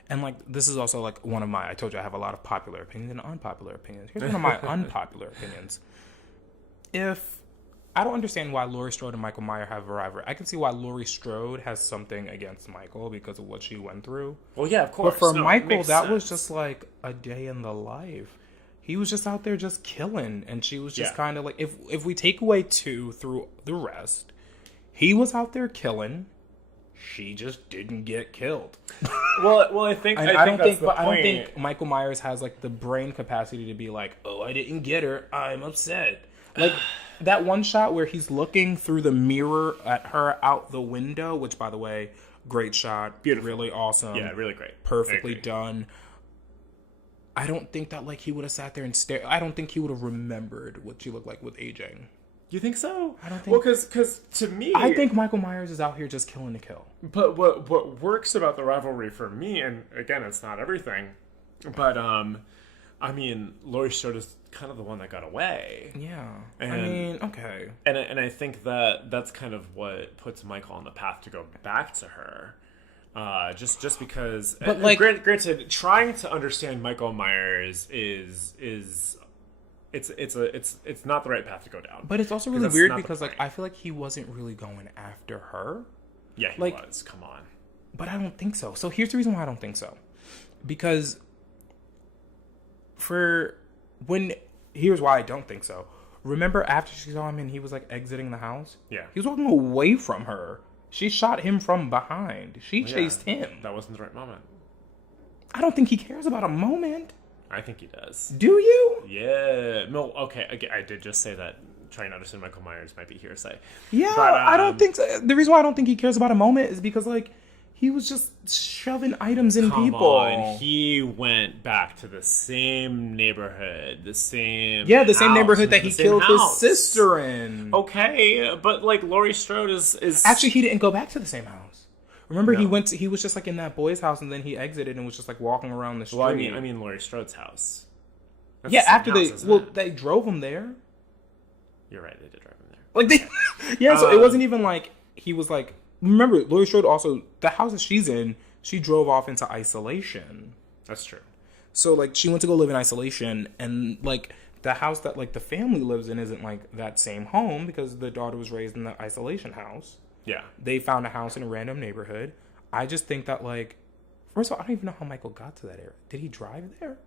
And like this is also like one of my, I told you I have a lot of popular opinions and unpopular opinions. Here's one of my unpopular opinions. I don't understand why Laurie Strode and Michael Myers have a rivalry. I can see why Laurie Strode has something against Michael because of what she went through. Well, yeah, of course. But for Michael, that was just like a day in the life. He was just out there just killing, and she was just kind of like, if we take away 2 through the rest, he was out there killing. She just didn't get killed. Well, I think I don't think Michael Myers has like the brain capacity to be like, oh, I didn't get her, I'm upset. Like that one shot where he's looking through the mirror at her out the window, which, by the way, great shot. Beautiful. Really awesome. Yeah, really great. Perfectly done. I don't think that like he would have sat there and stared. I don't think he would have remembered what she looked like with aging. You think so? I don't think. Well, because to me, I think Michael Myers is out here just killing to kill. But what works about the rivalry for me, and again, it's not everything, but I mean, Laurie Strode is kind of the one that got away. Yeah. And, I mean, okay. And I think that's kind of what puts Michael on the path to go back to her. Just because, but like, granted, trying to understand Michael Myers is it's not the right path to go down. But it's also really weird because like I feel like he wasn't really going after her. Yeah, he was. Come on. But I don't think so. So here's the reason why I don't think so. Because here's why I don't think so. Remember after she saw him and he was like exiting the house? Yeah. He was walking away from her. She shot him from behind. She chased him. That wasn't the right moment. I don't think he cares about a moment. I think he does. Do you? Yeah. No, okay. I did just say that trying to understand Michael Myers might be hearsay. Yeah, But, I don't think so. The reason why I don't think he cares about a moment is because, like, he was just shoving items in people. On. He went back to the same neighborhood, the same neighborhood that he killed his sister in. Okay, but like Laurie Strode is actually, he didn't go back to the same house. Remember, he was just like in that boy's house, and then he exited and was just like walking around the street. Well, I mean Laurie Strode's house. That's after they drove him there. You're right, they did drive him there. Like so it wasn't even like he was like. Remember, Laurie Strode also, the house that she's in, she drove off into isolation. That's true. So, like, she went to go live in isolation, and, like, the house that, like, the family lives in isn't, like, that same home, because the daughter was raised in the isolation house. Yeah. They found a house in a random neighborhood. I just think that, like, first of all, I don't even know how Michael got to that area. Did he drive there?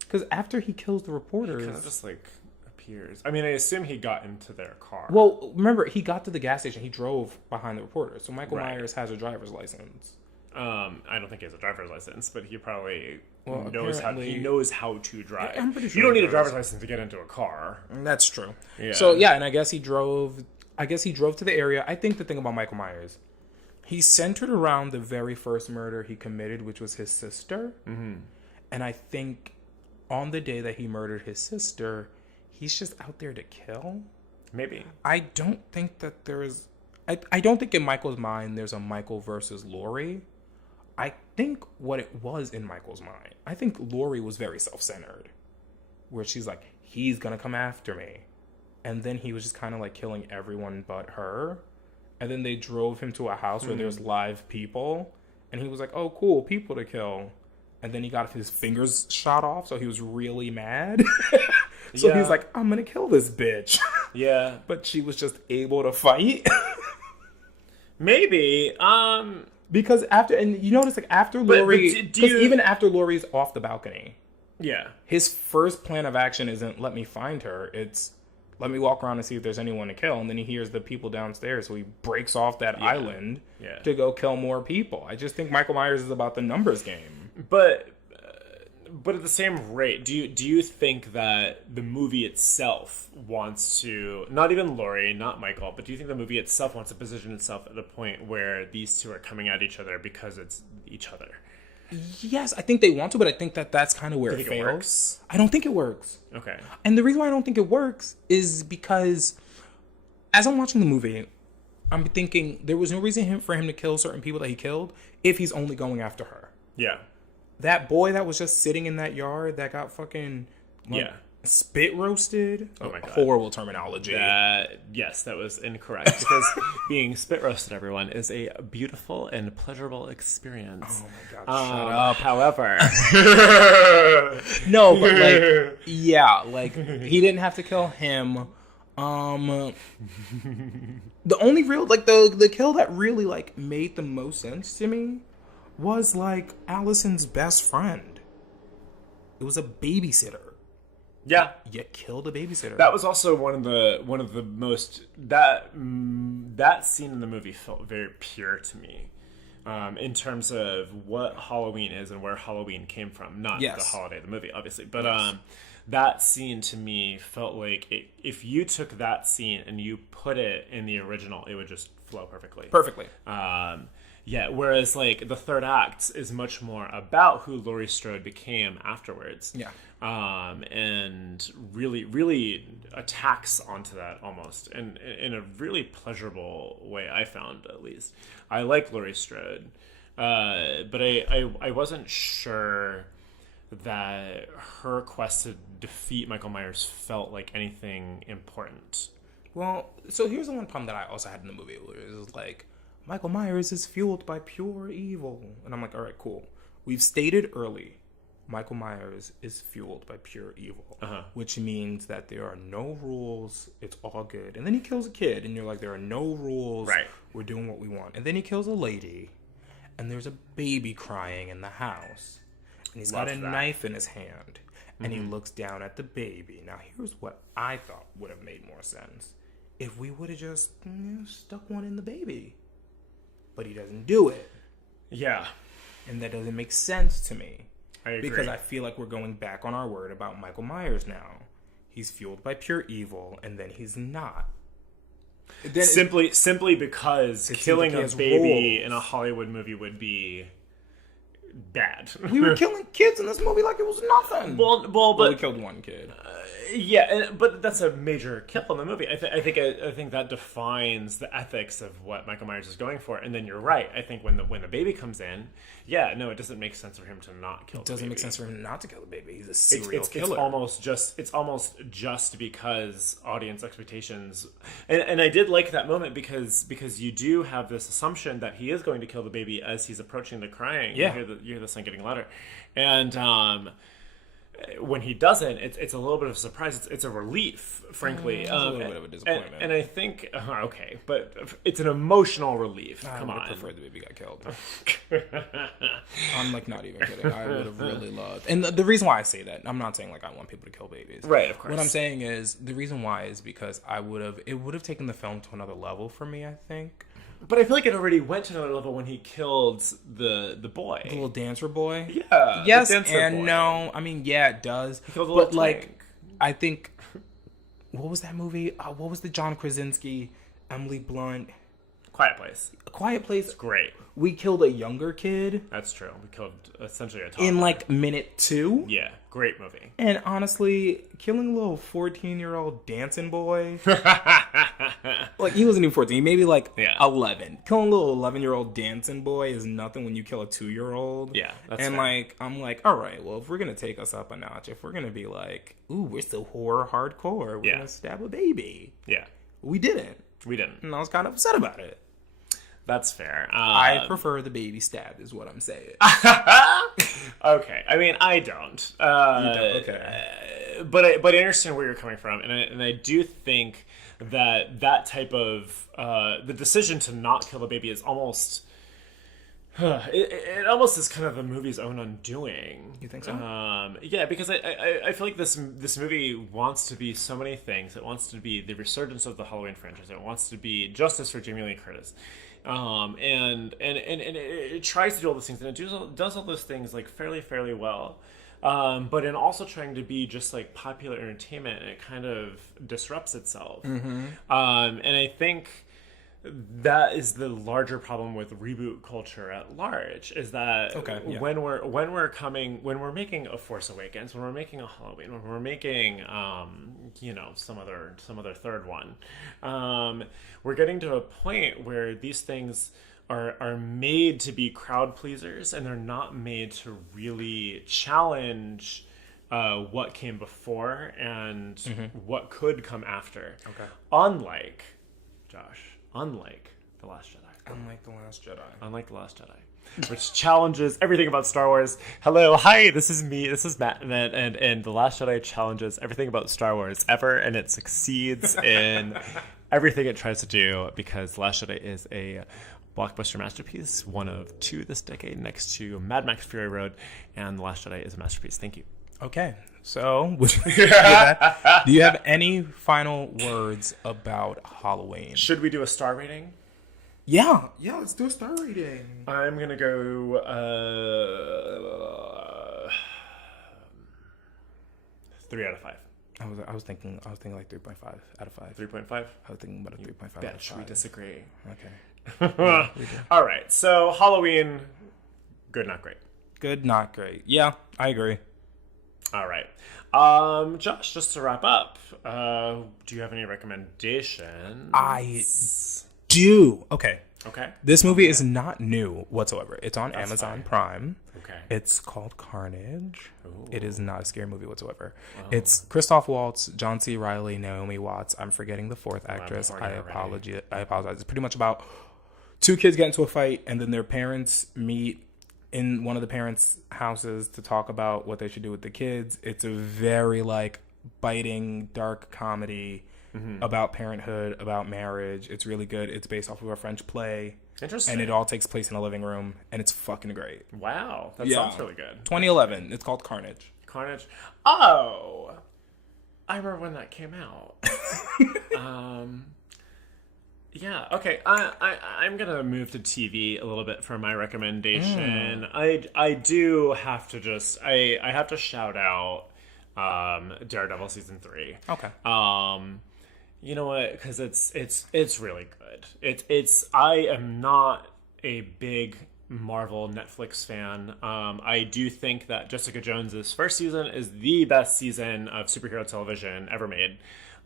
Because after he kills the reporters... He kind of just, like... appears. I mean, I assume he got into their car. Well, remember, he got to the gas station. He drove behind the reporters. So Michael Myers has a driver's license. I don't think he has a driver's license, but he probably knows how to drive. I'm pretty sure you don't need a driver's license to get into a car. That's true. Yeah. So and I guess he drove to the area. I think the thing about Michael Myers, he's centered around the very first murder he committed, which was his sister. Mm-hmm. And I think on the day that he murdered his sister, he's just out there to kill? Maybe. I don't think that there's... I don't think in Michael's mind there's a Michael versus Laurie. I think what it was in Michael's mind, I think Laurie was very self-centered. Where she's like, he's gonna come after me. And then he was just kind of like killing everyone but her. And then they drove him to a house where there's live people. And he was like, oh, cool, people to kill. And then he got his fingers shot off, so he was really mad. So he was like, I'm going to kill this bitch. Yeah. But she was just able to fight. Maybe. Because after, and you notice, like, after Laurie, even after Laurie's off the balcony. Yeah. His first plan of action isn't, let me find her. It's, let me walk around and see if there's anyone to kill. And then he hears the people downstairs. So he breaks off that island to go kill more people. I just think Michael Myers is about the numbers game. But at the same rate, do you think that the movie itself wants to, not even Laurie, not Michael, but do you think the movie itself wants to position itself at a point where these two are coming at each other because it's each other? Yes, I think they want to, but I think that that's kind of where it fails. Works? I don't think it works. Okay. And the reason why I don't think it works is because as I'm watching the movie, I'm thinking there was no reason for him to kill certain people that he killed if he's only going after her. Yeah. That boy that was just sitting in that yard that got fucking spit roasted. Oh my God. Horrible terminology. Yes, that was incorrect. Because being spit roasted, everyone, is a beautiful and pleasurable experience. Oh my God, shut up. However. No, but like, he didn't have to kill him. The only real, like, the kill that really, like, made the most sense to me was like Allison's best friend. It was a babysitter. Yeah, you killed a babysitter. That was also one of the most that scene in the movie felt very pure to me, in terms of what Halloween is and where Halloween came from. Not the holiday of the movie, obviously, but that scene to me felt like if you took that scene and you put it in the original, it would just flow perfectly. Yeah, whereas, like, the third act is much more about who Laurie Strode became afterwards. Yeah. And really, really attacks onto that almost. And in a really pleasurable way, I found, at least. I like Laurie Strode. But I wasn't sure that her quest to defeat Michael Myers felt like anything important. Well, so here's the one problem that I also had in the movie. It was like, Michael Myers is fueled by pure evil. And I'm like, all right, cool. We've stated early, Michael Myers is fueled by pure evil. Which means that there are no rules. It's all good. And then he kills a kid. And you're like, there are no rules. Right. We're doing what we want. And then he kills a lady. And there's a baby crying in the house. And he's got a knife in his hand. And he looks down at the baby. Now, here's what I thought would have made more sense. If we would have just stuck one in the baby. But he doesn't do it. Yeah. And that doesn't make sense to me. I agree. Because I feel like we're going back on our word about Michael Myers now. he's fueled by pure evil, and then he's not. Then Simply because killing a his baby roles. in a Hollywood movie would be bad. We were killing kids in this movie like it was nothing. Well, Well, but we killed one kid. yeah, but that's a major kill in the movie. I think that defines the ethics of what Michael Myers is going for. And then you're right. I think when the baby comes in, yeah, no, it doesn't make sense for him to not kill. It doesn't make sense for him not to kill the baby. He's a serial killer. It's almost just because audience expectations. And I did like that moment because you do have this assumption that he is going to kill the baby as he's approaching the crying. Yeah. You hear the son getting louder, and when he doesn't, it's a little bit of a surprise. It's a relief, frankly. It's a little bit of a disappointment. And I think, okay, but it's an emotional relief. Come I would on. have preferred the baby got killed. I'm like not even kidding. I would have really loved. And the reason why I say that, I'm not saying like I want people to kill babies. Right, of course. What I'm saying is the reason why is because it would have taken the film to another level for me, I think. But I feel like it already went to another level when he killed the boy. The little dancer boy? Yeah. Yes the dancer and boy. no. I mean, yeah, it does. He killed the But little like, twink. I think, what was that movie? What was the John Krasinski, Emily Blunt, Quiet Place. A Quiet Place? Great. We killed a younger kid That's true. We killed essentially a toddler. in like minute 2. Yeah, great movie. And honestly, killing a little 14-year-old dancing boy, like he wasn't even 14, maybe like Yeah. 11. Killing a little 11-year-old dancing boy is nothing when you kill a 2-year-old. Yeah, that's and fair. like I'm like, all right, well, if we're gonna take us up a notch, if we're gonna be like, ooh, we're so horror hardcore, we're Yeah. gonna stab a baby. Yeah, We didn't, we didn't. and I was kind of upset about it. That's fair. I prefer the baby stabbed, is what I'm saying. Okay, I mean, I don't. Okay. But I understand where you're coming from, and I do think that type of the decision to not kill a baby is almost it almost is kind of the movie's own undoing. You think so? Yeah, because I feel like this movie wants to be so many things. It wants to be the resurgence of the Halloween franchise. It wants to be justice for Jamie Lee Curtis. And it tries to do all those things, and it does all those things like fairly well. But in also trying to be just like popular entertainment, it kind of disrupts itself. Mm-hmm. And I think that is the larger problem with reboot culture at large, is that when we're making a Force Awakens, when we're making a Halloween, when we're making some other third one, we're getting to a point where these things are made to be crowd pleasers, and they're not made to really challenge what came before and what could come after. Okay. Unlike The Last Jedi. Unlike The Last Jedi. Unlike The Last Jedi. Which challenges everything about Star Wars. Hello, hi, this is me, this is Matt, and The Last Jedi challenges everything about Star Wars ever, and it succeeds in everything it tries to do, because The Last Jedi is a blockbuster masterpiece, one of 2 this decade, next to Mad Max Fury Road, and The Last Jedi is a masterpiece. Thank you. Okay, so do you have any final words about Halloween? Should we do a star rating? Yeah, let's do a star rating. I'm gonna go 3 out of 5. I was thinking like 3.5 out of 5. 3.5? I was thinking about a 3.5 out of 5. We disagree. Okay. Yeah, we do. All right, so Halloween, good, not great. Good, not great. Yeah, I agree. All right. Josh, just to wrap up, do you have any recommendations? I do. Okay. Okay. This movie is not new whatsoever. It's on That's Amazon fine. Prime. Okay. It's called Carnage. Ooh. It is not a scary movie whatsoever. Oh. It's Christoph Waltz, John C. Reilly, Naomi Watts. I'm forgetting the 4th actress. I apologize. It's pretty much about 2 kids get into a fight, and then their parents meet in one of the parents' houses to talk about what they should do with the kids. It's a very like biting, dark comedy about parenthood, about marriage. It's really good. It's based off of a French play. Interesting. And it all takes place in a living room, and it's fucking great. Wow, that sounds really good. 2011. It's called Carnage. Carnage. Oh, I remember when that came out. Yeah. Okay. I'm gonna move to TV a little bit for my recommendation. I do have to I have to shout out Daredevil season 3. Okay. You know what? Because it's really good. I am not a big Marvel Netflix fan. I do think that Jessica Jones's first season is the best season of superhero television ever made.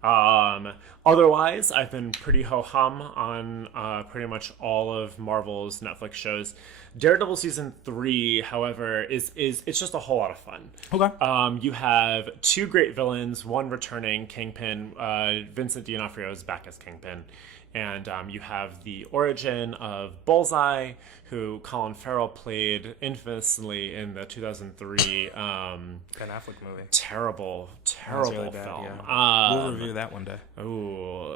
Otherwise, I've been pretty ho-hum on pretty much all of Marvel's Netflix shows. Daredevil season 3, however, is it's just a whole lot of fun. Okay. You have two great villains, one returning, Kingpin. Vincent D'Onofrio is back as Kingpin. And you have the origin of Bullseye, who Colin Farrell played infamously in the 2003 Ben Affleck movie. Terrible Really bad, film. yeah. We'll review that one day. Ooh.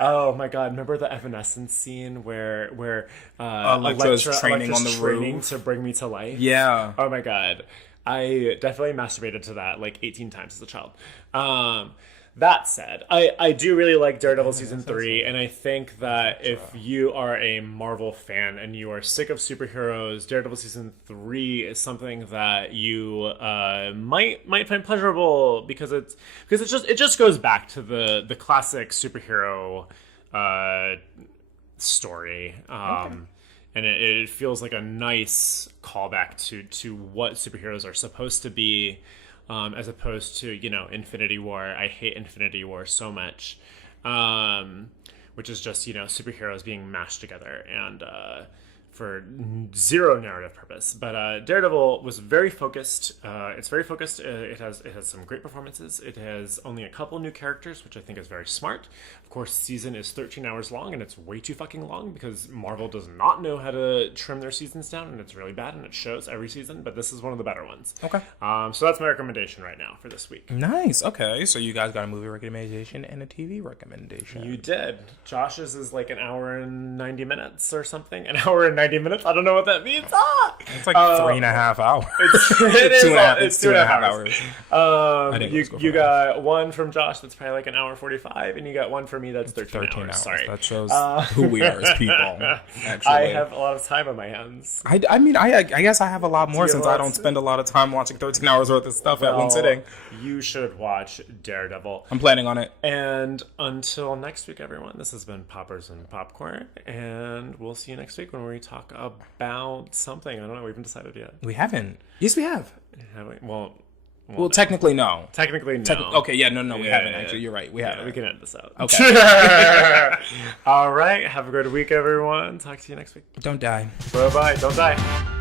Oh my God! Remember the Evanescence scene where Elektra's training on the roof to bring me to life? Yeah. Oh my God! I definitely masturbated to that like 18 times as a child. That said, I do really like Daredevil season 3, and I think that if you are a Marvel fan and you are sick of superheroes, Daredevil season 3 is something that you might find pleasurable because it just goes back to the classic superhero story. And it feels like a nice callback to what superheroes are supposed to be. As opposed to, Infinity War. I hate Infinity War so much, which is just, superheroes being mashed together and for zero narrative purpose. But Daredevil was very focused. It's very focused. It has some great performances. It has only a couple new characters, which I think is very smart. Of course, season is 13 hours long, and it's way too fucking long because Marvel does not know how to trim their seasons down, and it's really bad, and it shows every season, but this is one of the better ones. Okay. So that's my recommendation right now for this week. Nice. Okay. So you guys got a movie recommendation and a TV recommendation. You did. Josh's is like an hour and 90 minutes or something. An hour and 90 minutes? I don't know what that means. It's like 3.5 hours. It's 2.5 hours. You got one from Josh that's probably like an hour 45, and you got one from me that's 13 hours. Sorry. That shows who we are as people. Actually, I have a lot of time on my hands. I guess I have a lot more since I don't spend a lot of time watching 13 hours worth of stuff at one sitting. You should watch Daredevil. I'm planning on it. And until next week, everyone, this has been Poppers and Popcorn, and we'll see you next week when we talk about something. I don't know. We haven't decided yet. We haven't. Yes, we have. Have we? Well, technically, no. Technically, no. Okay, yeah, no, we haven't, actually. You're right. We haven't. We can edit this out. Okay. All right. Have a great week, everyone. Talk to you next week. Don't die. Bye-bye. Don't die.